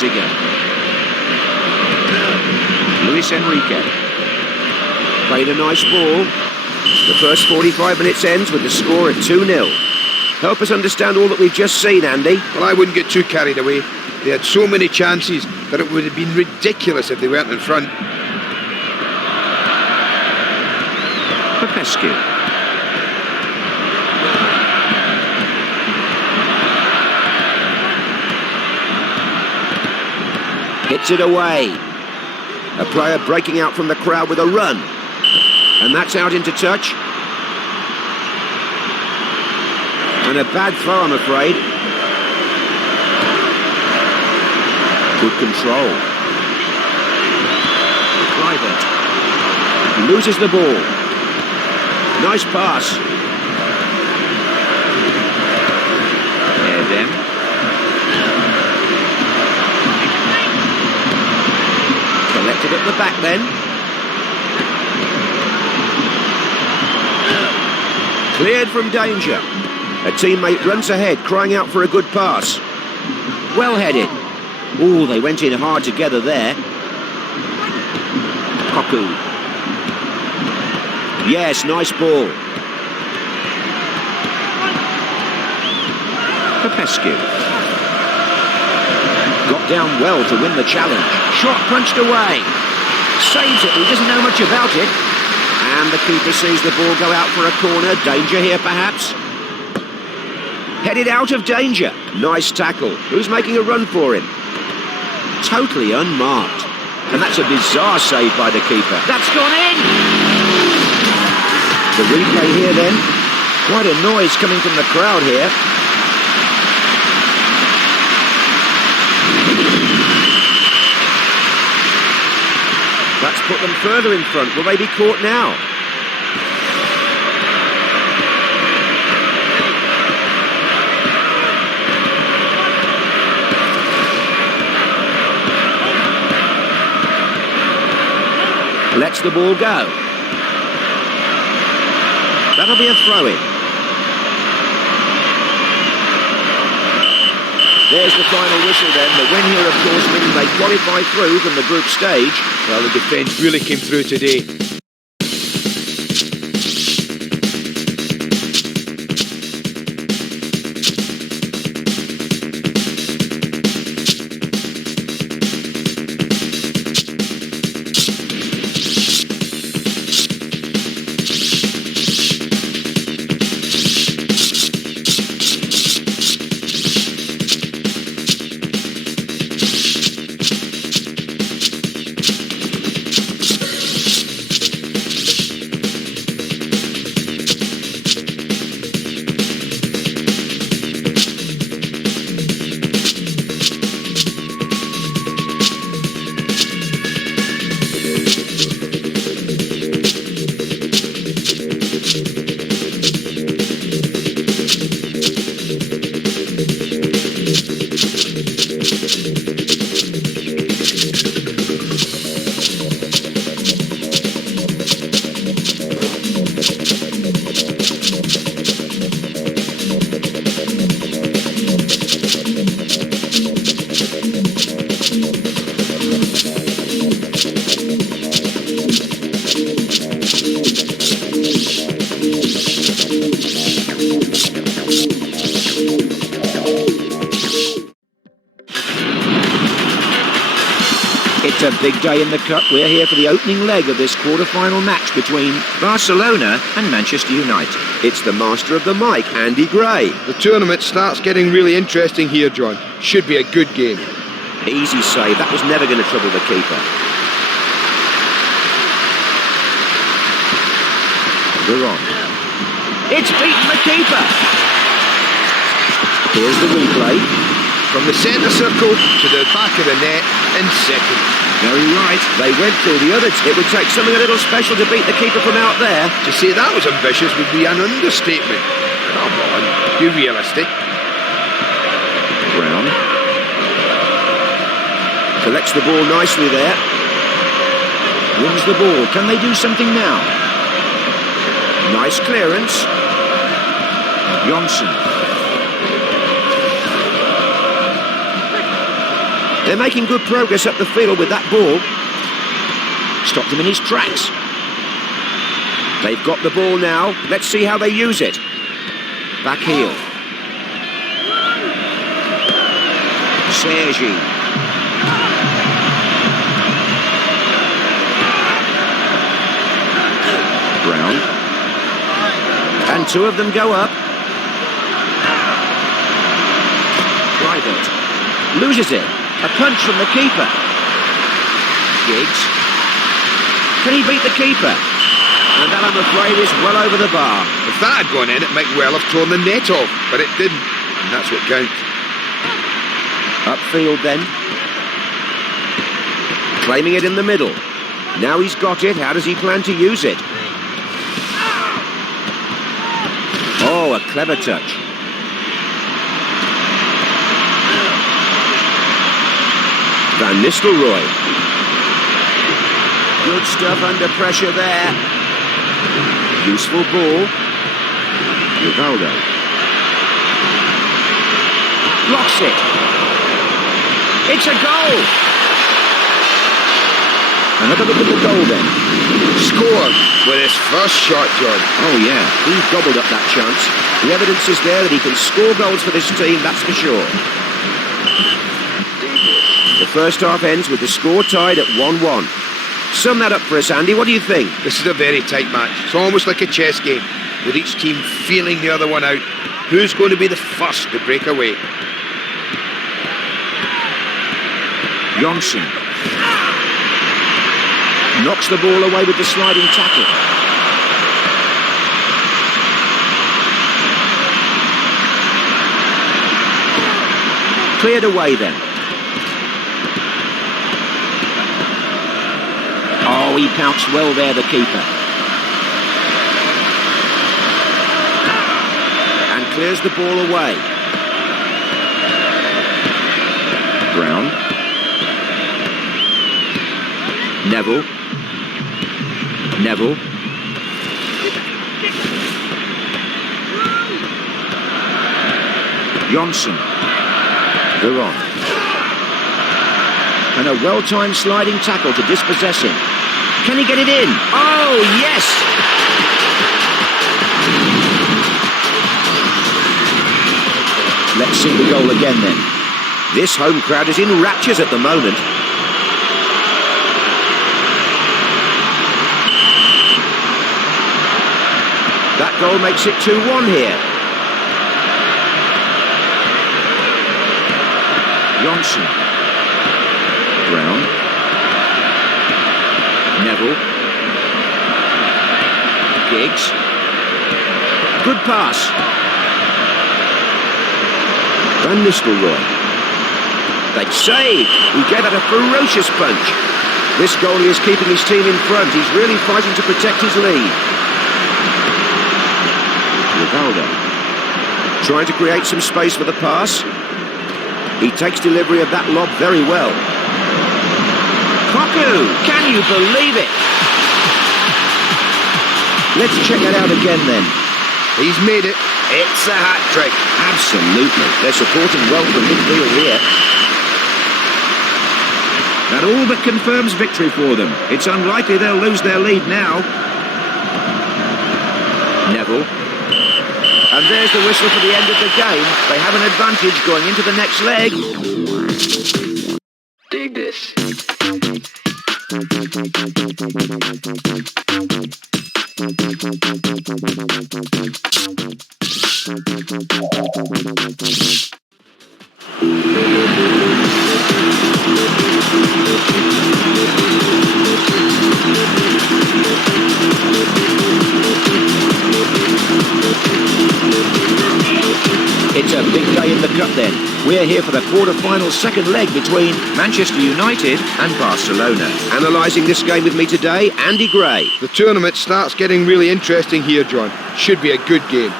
Again. Luis Enrique played a nice ball. The first 45 minutes ends with the score at 2-0. Help us understand all that we've just seen, Andy. Well, I wouldn't get too carried away. They had so many chances that it would have been ridiculous if they weren't in front. Popescu. Hits it away. A player breaking out from the crowd with a run. And that's out into touch. And a bad throw, I'm afraid. Good control. Kluivert. He loses the ball. Nice pass. Erdem. Collected at the back then. Cleared from danger. A teammate runs ahead, crying out for a good pass. Well headed. Oh, they went in hard together there. Koku. Yes, nice ball. Popescu. Got down well to win the challenge. Shot punched away. Saves it, he doesn't know much about it. And the keeper sees the ball go out for a corner. Danger here, perhaps. Headed out of danger. Nice tackle. Who's making a run for him? Totally unmarked. And that's a bizarre save by the keeper. That's gone in! The replay here then. Quite a noise coming from the crowd here. That's put them further in front. Will they be caught now? Lets the ball go. That'll be a throw-in. There's the final whistle then. The win here, of course, means they qualify through from the group stage. Well, the defence really came through today. It's a big day in the Cup. We're here for the opening leg of this quarter-final match between Barcelona and Manchester United. It's the master of the mic, Andy Gray. The tournament starts getting really interesting here, John. Should be a good game. Easy save. That was never going to trouble the keeper. We're on. It's beaten the keeper. Here's the replay. From the centre circle to the back of the net in seconds. Very right. They went through the other. It would take something a little special to beat the keeper from out there. To say that was ambitious would be an understatement. Come on, be realistic. Brown. Collects the ball nicely there. Wins the ball. Can they do something now? Nice clearance. Johnson. They're making good progress up the field with that ball. Stopped him in his tracks. They've got the ball now. Let's see how they use it. Back heel. Sergi. Brown. And two of them go up. Private. Loses it. A punch from the keeper. Giggs. Can he beat the keeper? And that, I'm afraid, is well over the bar. If that had gone in, it might well have torn the net off, but it didn't. And that's what counts. Upfield then. Claiming it in the middle. Now he's got it. How does he plan to use it? Oh, a clever touch. Van Nistelrooy. Good stuff under pressure there. Useful ball. Rivaldo. Blocks it. It's a goal. Another look at the goal then. Scored with his first shot, John. Oh yeah, he gobbled up that chance. The evidence is there that he can score goals for this team, that's for sure. The first half ends with the score tied at 1-1. Sum that up for us, Andy. What do you think? This is a very tight match. It's almost like a chess game, with each team feeling the other one out. Who's going to be the first to break away? Johnson. Knocks the ball away with the sliding tackle. Cleared away then. Oh, he pounced well there, the keeper. And clears the ball away. Brown. Neville. Neville. Johnson. Veron. And a well-timed sliding tackle to dispossess him. Can he get it in? Oh, yes! Let's see the goal again then. This home crowd is in raptures at the moment. That goal makes it 2-1 here. Johnson. Brown. Neville. Giggs. Good pass. Van Nistelrooy. They've saved. He gave it a ferocious punch. This goalie is keeping his team in front. He's really fighting to protect his lead. Rivaldo. Trying to create some space for the pass. He takes delivery of that lob very well. Koku! Can you believe it? Let's check it out again then. He's made it. It's a hat-trick. Absolutely. They're supporting well from midfield here. That all but confirms victory for them. It's unlikely they'll lose their lead now. Neville. And there's the whistle for the end of the game. They have an advantage going into the next leg. Dig this. It's a big day in the Cup then. We're here for the quarter-final second leg between Manchester United and Barcelona. Analysing this game with me today, Andy Gray. The tournament starts getting really interesting here, John. Should be a good game.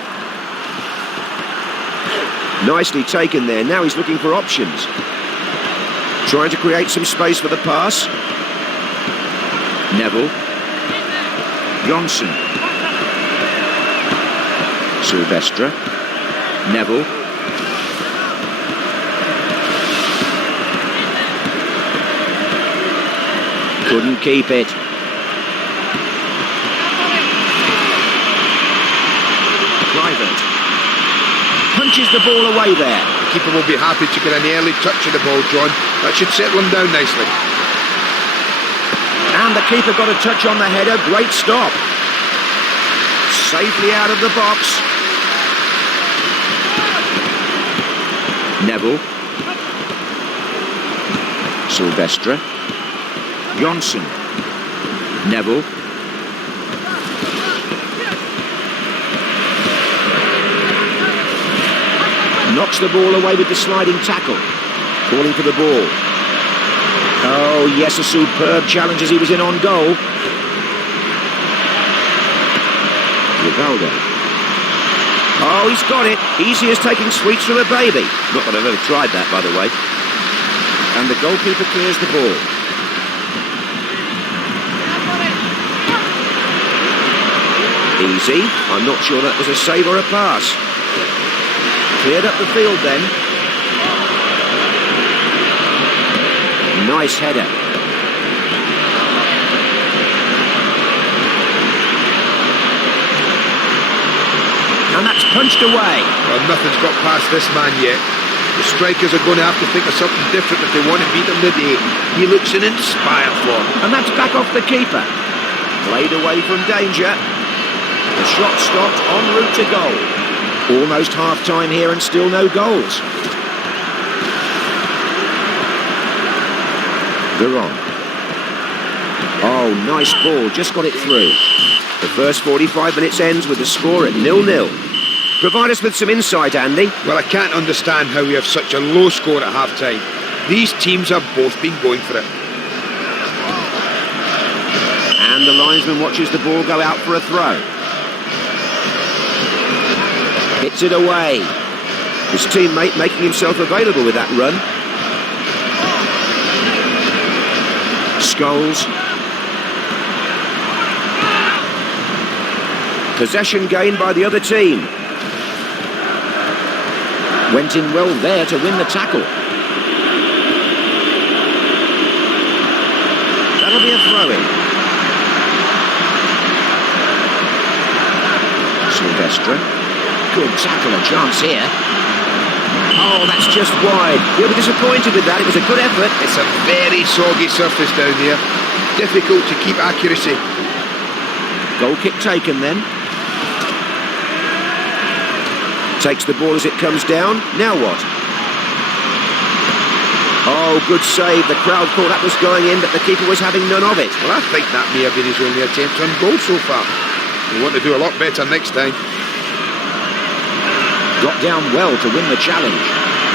Nicely taken there. Now he's looking for options. Trying to create some space for the pass. Neville. Johnson. Silvestre. Neville. Couldn't keep it. Private. Punches the ball away there. The keeper will be happy to get an early touch of the ball, John. That should settle him down nicely. And the keeper got a touch on the header. Great stop. Safely out of the box. Neville. Silvestre. Johnson. Neville. Knocks the ball away with the sliding tackle. Calling for the ball. Oh, yes, a superb challenge as he was in on goal. Rivaldo. Oh, he's got it. Easy as taking sweets from a baby. Not that I've ever tried that, by the way. And the goalkeeper clears the ball. Easy. I'm not sure that was a save or a pass. Cleared up the field then. Nice header. And that's punched away. Well, nothing's got past this man yet. The strikers are going to have to think of something different if they want to beat him today. He looks in inspired form. And that's back off the keeper. Played away from danger. The shot stopped en route to goal. Almost half-time here and still no goals. Veron. Oh, nice ball. Just got it through. The first 45 minutes ends with the score at 0-0. Provide us with some insight, Andy. Well, I can't understand how we have such a low score at half-time. These teams have both been going for it. And the linesman watches the ball go out for a throw. Hits it away. His teammate making himself available with that run. Scholes. Possession gained by the other team. Went in well there to win the tackle. That'll be a throw-in. Silvestre. Good tackle, a chance here. Oh, that's just wide. We'll be disappointed with that. It was a good effort. It's a very soggy surface down there. Difficult to keep accuracy. Goal kick taken then. Takes the ball as it comes down. Now what? Oh, good save. The crowd thought that was going in, but the keeper was having none of it. Well, I think that may have been his only attempt on goal so far. We want to do a lot better next time. Got down well to win the challenge.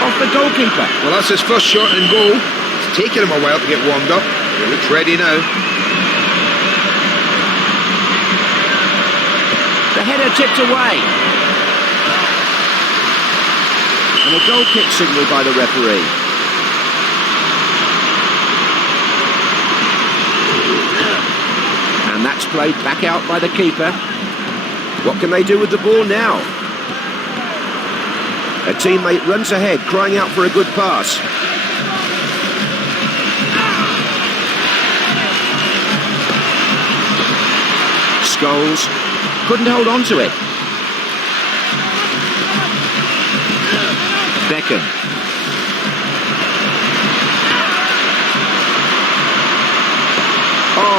Off the goalkeeper. Well, that's his first shot in goal. It's taken him a while to get warmed up. He looks ready now. The header tipped away. And a goal kick signalled by the referee. And that's played back out by the keeper. What can they do with the ball now? A teammate runs ahead, crying out for a good pass. Scholes couldn't hold on to it. Beckham.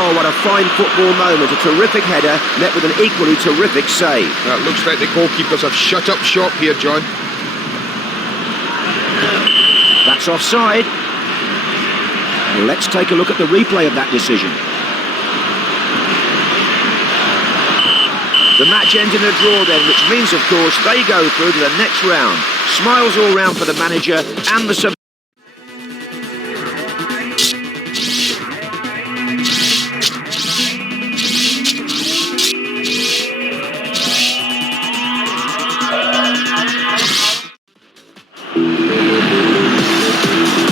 Oh, what a fine football moment. A terrific header met with an equally terrific save. That looks like the goalkeepers have shut up shop here, John. That's offside. Let's take a look at the replay of that decision. The match ends in a draw then, which means, of course, they go through to the next round. Smiles all round for the manager and the sub.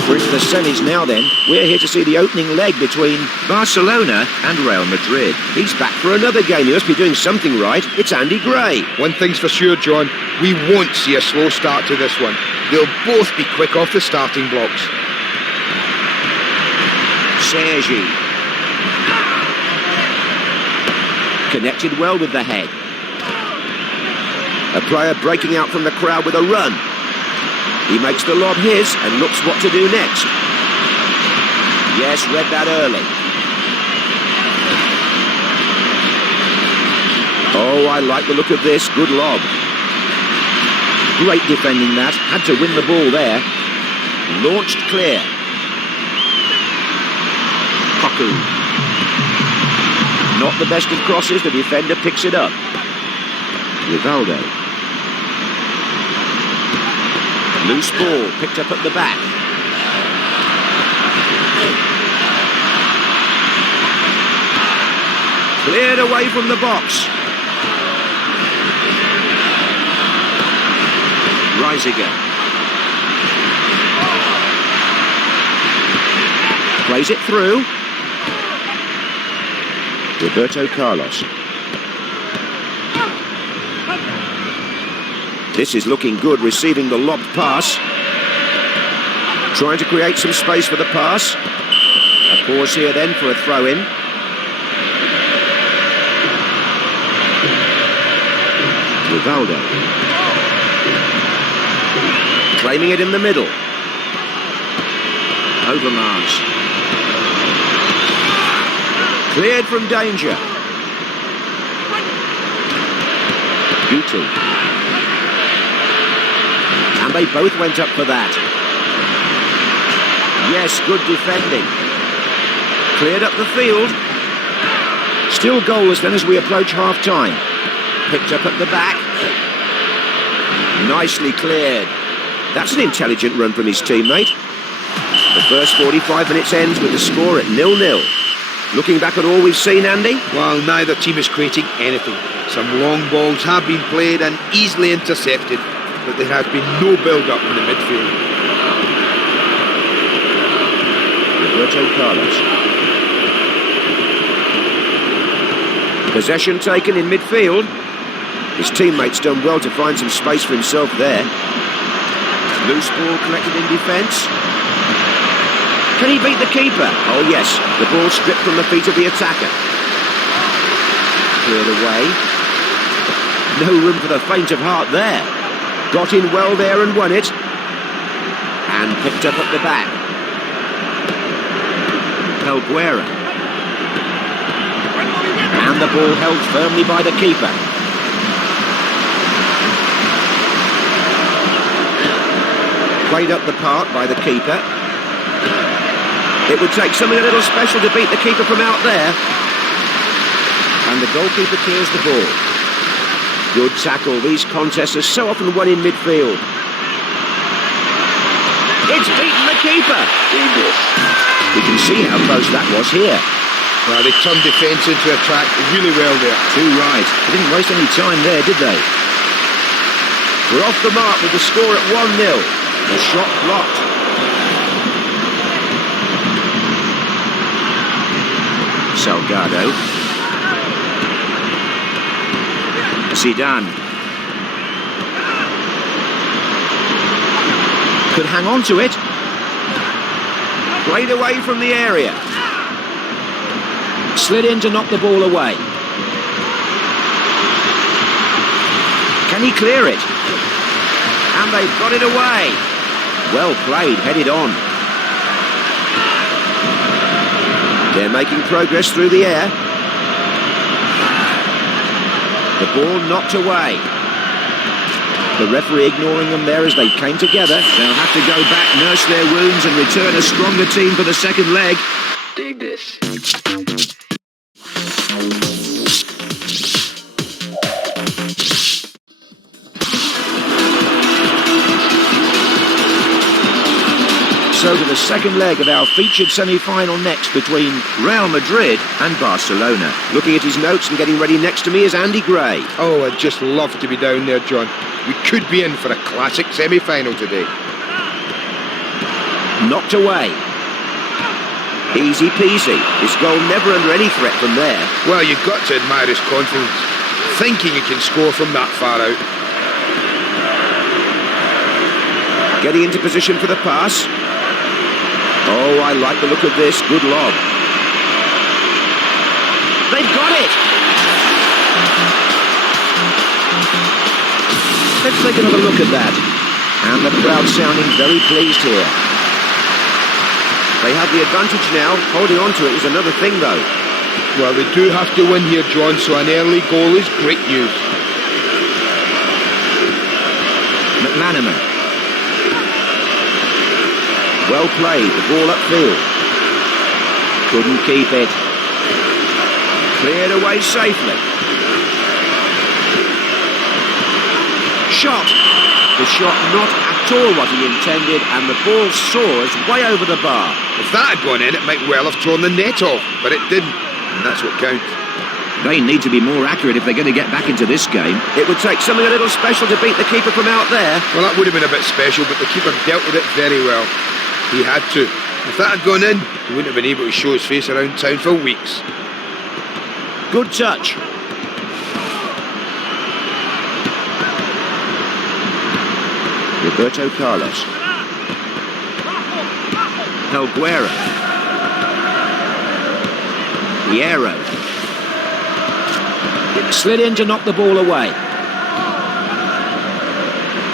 We're into the semis now then. We're here to see the opening leg between Barcelona and Real Madrid. He's back for another game. He must be doing something right. It's Andy Gray. One thing's for sure, John, we won't see a slow start to this one. They'll both be quick off the starting blocks. Sergi. Connected well with the head. A player breaking out from the crowd with a run. He makes the lob his and looks what to do next. Yes, read that early. Oh, I like the look of this. Good lob. Great defending that. Had to win the ball there. Launched clear. Koku. Not the best of crosses. The defender picks it up. Rivaldo. Loose ball, picked up at the back. Cleared away from the box. Reisiger. Plays it through. Roberto Carlos. This is looking good, receiving the lobbed pass. Trying to create some space for the pass. A pause here then for a throw-in. Rivaldo. Claiming it in the middle. Overmars. Cleared from danger. Guti. And they both went up for that. Yes, good defending. Cleared up the field. Still goalless then as we approach half-time. Picked up at the back. Nicely cleared. That's an intelligent run from his teammate. The first 45 minutes ends with the score at 0-0. Looking back at all we've seen, Andy? Well, neither team is creating anything. Some long balls have been played and easily intercepted, but there has been no build-up in the midfield. Roberto Carlos. Possession taken in midfield. His teammate's done well to find some space for himself there. Loose ball collected in defence. Can he beat the keeper? Oh yes, the ball stripped from the feet of the attacker. Cleared away. No room for the faint of heart there. Got in well there and won it. And picked up at the back. Pelguera. And the ball held firmly by the keeper. Played up the park by the keeper. It would take something a little special to beat the keeper from out there. And the goalkeeper clears the ball. Good tackle. These contests are so often won in midfield. It's beaten the keeper. We can see how close that was here. Well, they turned defence into attack really well there. Too right. They didn't waste any time there, did they? We're off the mark with the score at 1-0. The shot blocked. Salgado. Zidane. Could hang on to it. Played away from the area. Slid in to knock the ball away. Can he clear it? And they've got it away. Well played, headed on. They're making progress through the air. The ball knocked away. The referee ignoring them there as they came together. They'll have to go back, nurse their wounds and return a stronger team for the second leg. Dig this. So to the second leg of our featured semi-final next between Real Madrid and Barcelona. Looking at his notes and getting ready next to me is Andy Gray. Oh, I'd just love to be down there, John. We could be in for a classic semi-final today. Knocked away. Easy peasy. This goal never under any threat from there. Well, you've got to admire his confidence, thinking he can score from that far out. Getting into position for the pass. Oh, I like the look of this. Good lob. They've got it! Let's take another look at that. And the crowd sounding very pleased here. They have the advantage now. Holding on to it is another thing, though. Well, they do have to win here, John, so an early goal is great news. McManaman. Well played, the ball upfield. Couldn't keep it. Cleared away safely. Shot. The shot not at all what he intended, and the ball soars way over the bar. If that had gone in, it might well have torn the net off, but it didn't, and that's what counts. They need to be more accurate if they're going to get back into this game. It would take something a little special to beat the keeper from out there. Well, that would have been a bit special, but the keeper dealt with it very well. He had to. If that had gone in, he wouldn't have been able to show his face around town for weeks. Good touch. Roberto Carlos. Helguera. Hierro. Slid in to knock the ball away.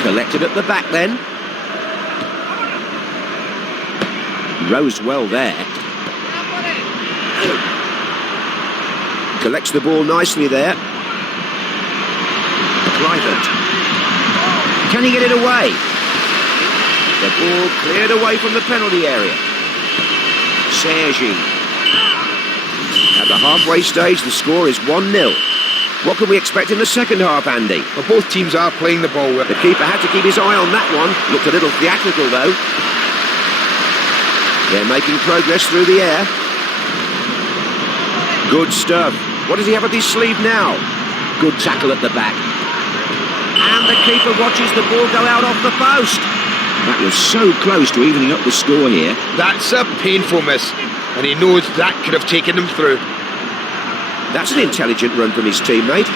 Collected at the back then. Rose well there. Collects the ball nicely there. Clivert. Can he get it away? The ball cleared away from the penalty area. Sergi. At the halfway stage, the score is 1-0. What can we expect in the second half, Andy? Well, both teams are playing the ball well. The keeper had to keep his eye on that one. Looked a little theatrical, though. They're making progress through the air. Good stuff. What does he have up his sleeve now? Good tackle at the back. And the keeper watches the ball go out off the post. That was so close to evening up the score here. That's a painful miss, and he knows that could have taken him through. That's an intelligent run from his teammate.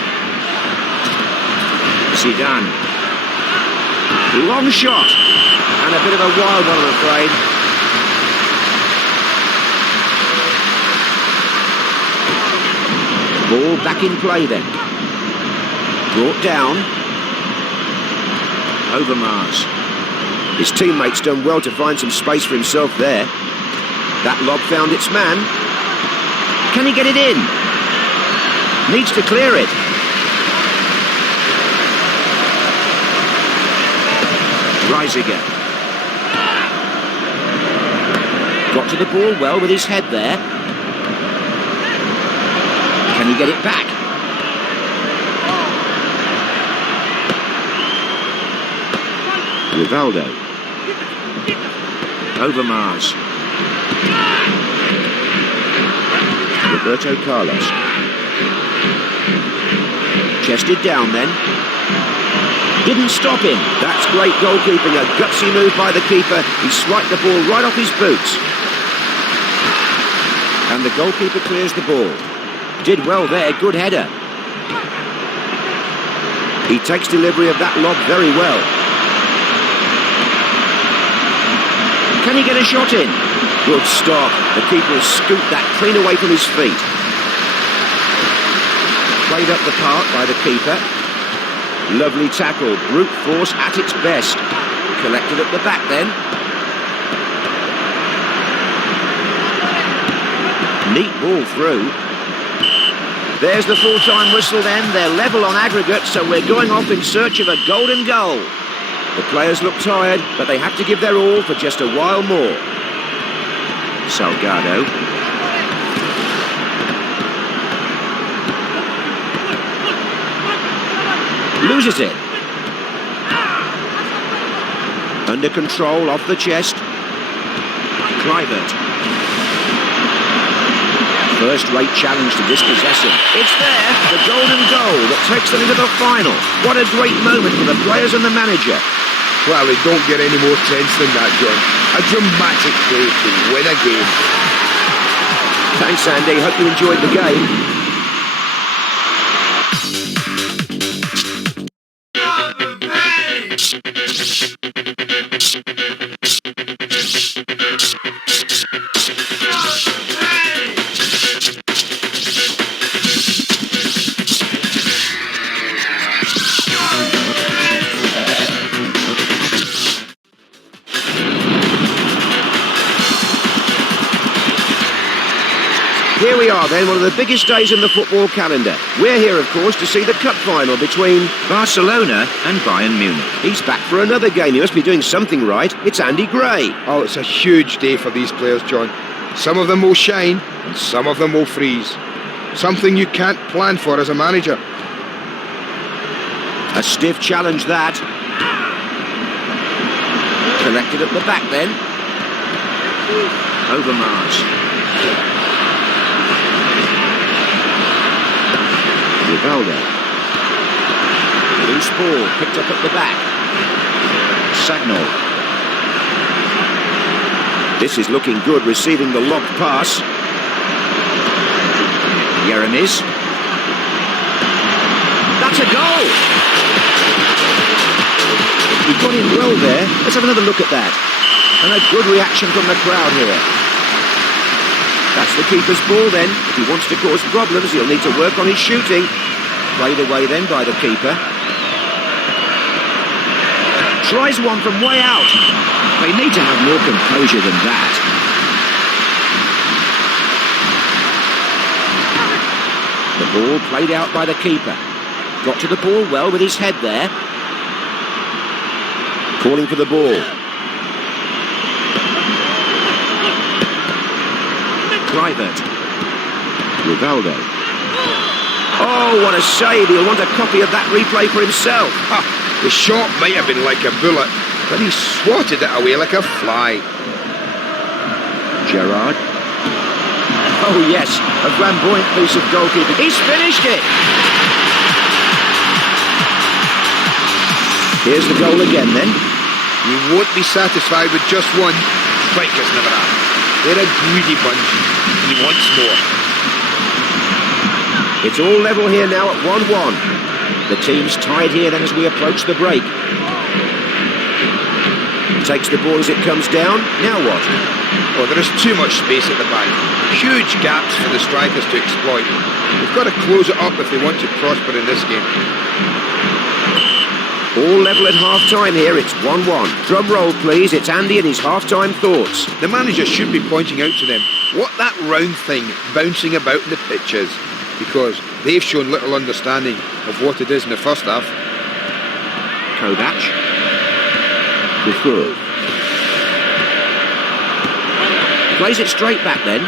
Zidane. Long shot. And a bit of a wild one, I'm afraid. Ball back in play then. Brought down. Overmars. His teammate's done well to find some space for himself there. That lob found its man. Can he get it in? Needs to clear it. Reisiger. Got to the ball well with his head there. Can he get it back? Rivaldo. Overmars. Roberto Carlos. Chested down then. Didn't stop him. That's great goalkeeping. A gutsy move by the keeper. He swiped the ball right off his boots. And the goalkeeper clears the ball. Did well there. Good header. He takes delivery of that lob very well. Can he get a shot in? Good stop. The keeper has scooped that clean away from his feet. Played up the park by the keeper. Lovely tackle. Brute force at its best. Collected at the back then. Neat ball through. There's the full-time whistle then. They're level on aggregate, so we're going off in search of a golden goal. The players look tired, but they have to give their all for just a while more. Salgado. Loses it. Under control, off the chest. Kluivert. First-rate challenge to dispossess him. It's there, the golden goal that takes them into the final. What a great moment for the players and the manager. Well, it don't get any more tense than that, John. A dramatic play to win a game. Thanks, Andy. Hope you enjoyed the game. Here we are then, one of the biggest days in the football calendar. We're here, of course, to see the cup final between Barcelona and Bayern Munich. He's back for another game. He must be doing something right. It's Andy Gray. Oh, it's a huge day for these players, John. Some of them will shine, and some of them will freeze. Something you can't plan for as a manager. A stiff challenge, that. Collected at the back then. Overmars. Rivaldo. Loose ball, picked up at the back. Sagnol. This is looking good, receiving the locked pass. Yeremis. That's a goal! He got in well there. Let's have another look at that. And a good reaction from the crowd here. That's the keeper's ball then. If he wants to cause problems, he'll need to work on his shooting. Played away then by the keeper. Tries one from way out. They need to have more composure than that. The ball played out by the keeper. Got to the ball well with his head there. Calling for the ball. Kluivert. Rivaldo. Oh, what a save. He'll want a copy of that replay for himself. The shot might have been like a bullet, but he swatted it away like a fly. Gerrard. Oh, yes, a flamboyant piece of goalkeeping. He's finished it. Here's the goal again, then. You won't be satisfied with just one. Strikers never are. They're a greedy bunch. He wants more. It's all level here now at 1-1. The team's tied here then as we approach the break. Takes the ball as it comes down. Now what? Oh, there is too much space at the back. Huge gaps for the strikers to exploit. They've got to close it up if they want to prosper in this game. All level at half-time here. It's 1-1. Drum roll, please. It's Andy and his half-time thoughts. The manager should be pointing out to them what that round thing bouncing about in the pitch is, because they've shown little understanding of what it is in the first half. Kovac. Before. Plays it straight back then.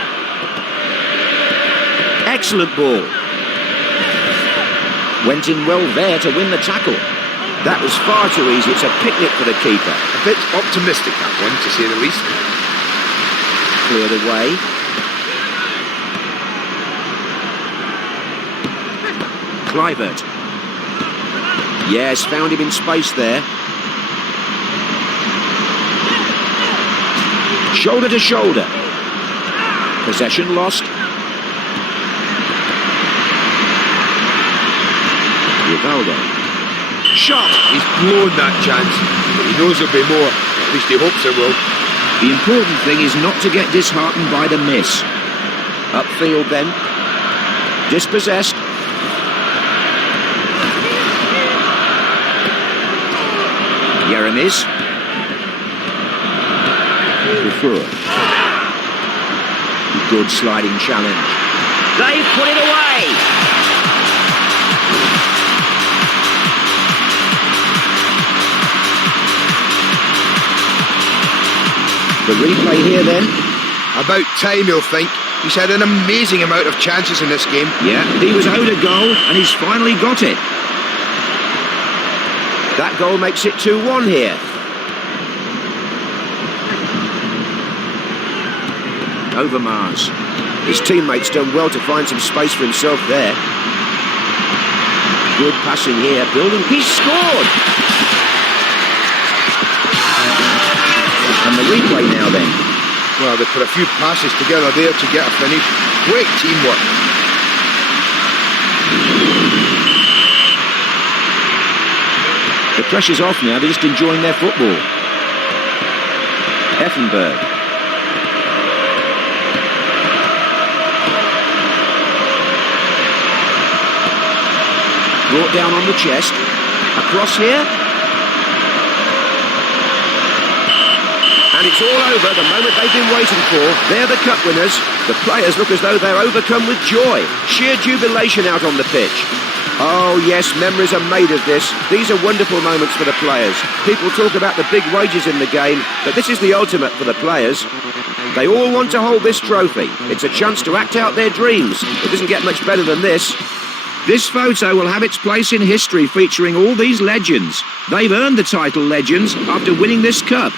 Excellent ball. Went in well there to win the tackle. That was far too easy. It's a picnic for the keeper. A bit optimistic, that one, to say the least. Cleared away. Kluivert. Yes, found him in space there. Shoulder to shoulder. Possession lost. Rivaldo. Shot! He's blown that chance, but he knows there'll be more. At least he hopes there will. The important thing is not to get disheartened by the miss. Upfield then. Dispossessed. Yeremis. Before. Good sliding challenge. They've put it away. The replay here then. About time, he'll think. He's had an amazing amount of chances in this game. Yeah, he was owed a goal and he's finally got it. That goal makes it 2-1 here. Overmars. His teammates done well to find some space for himself there. Good passing here, building. He scored! And the replay now then. Well, they put a few passes together there to get a finish. Great teamwork. The pressure's off now, they're just enjoying their football. Effenberg. Brought down on the chest. Across here. And it's all over, the moment they've been waiting for. They're the cup winners. The players look as though they're overcome with joy. Sheer jubilation out on the pitch. Oh yes, memories are made of this. These are wonderful moments for the players. People talk about the big wages in the game, but this is the ultimate for the players. They all want to hold this trophy. It's a chance to act out their dreams. It doesn't get much better than this. This photo will have its place in history, featuring all these legends. They've earned the title legends after winning this cup.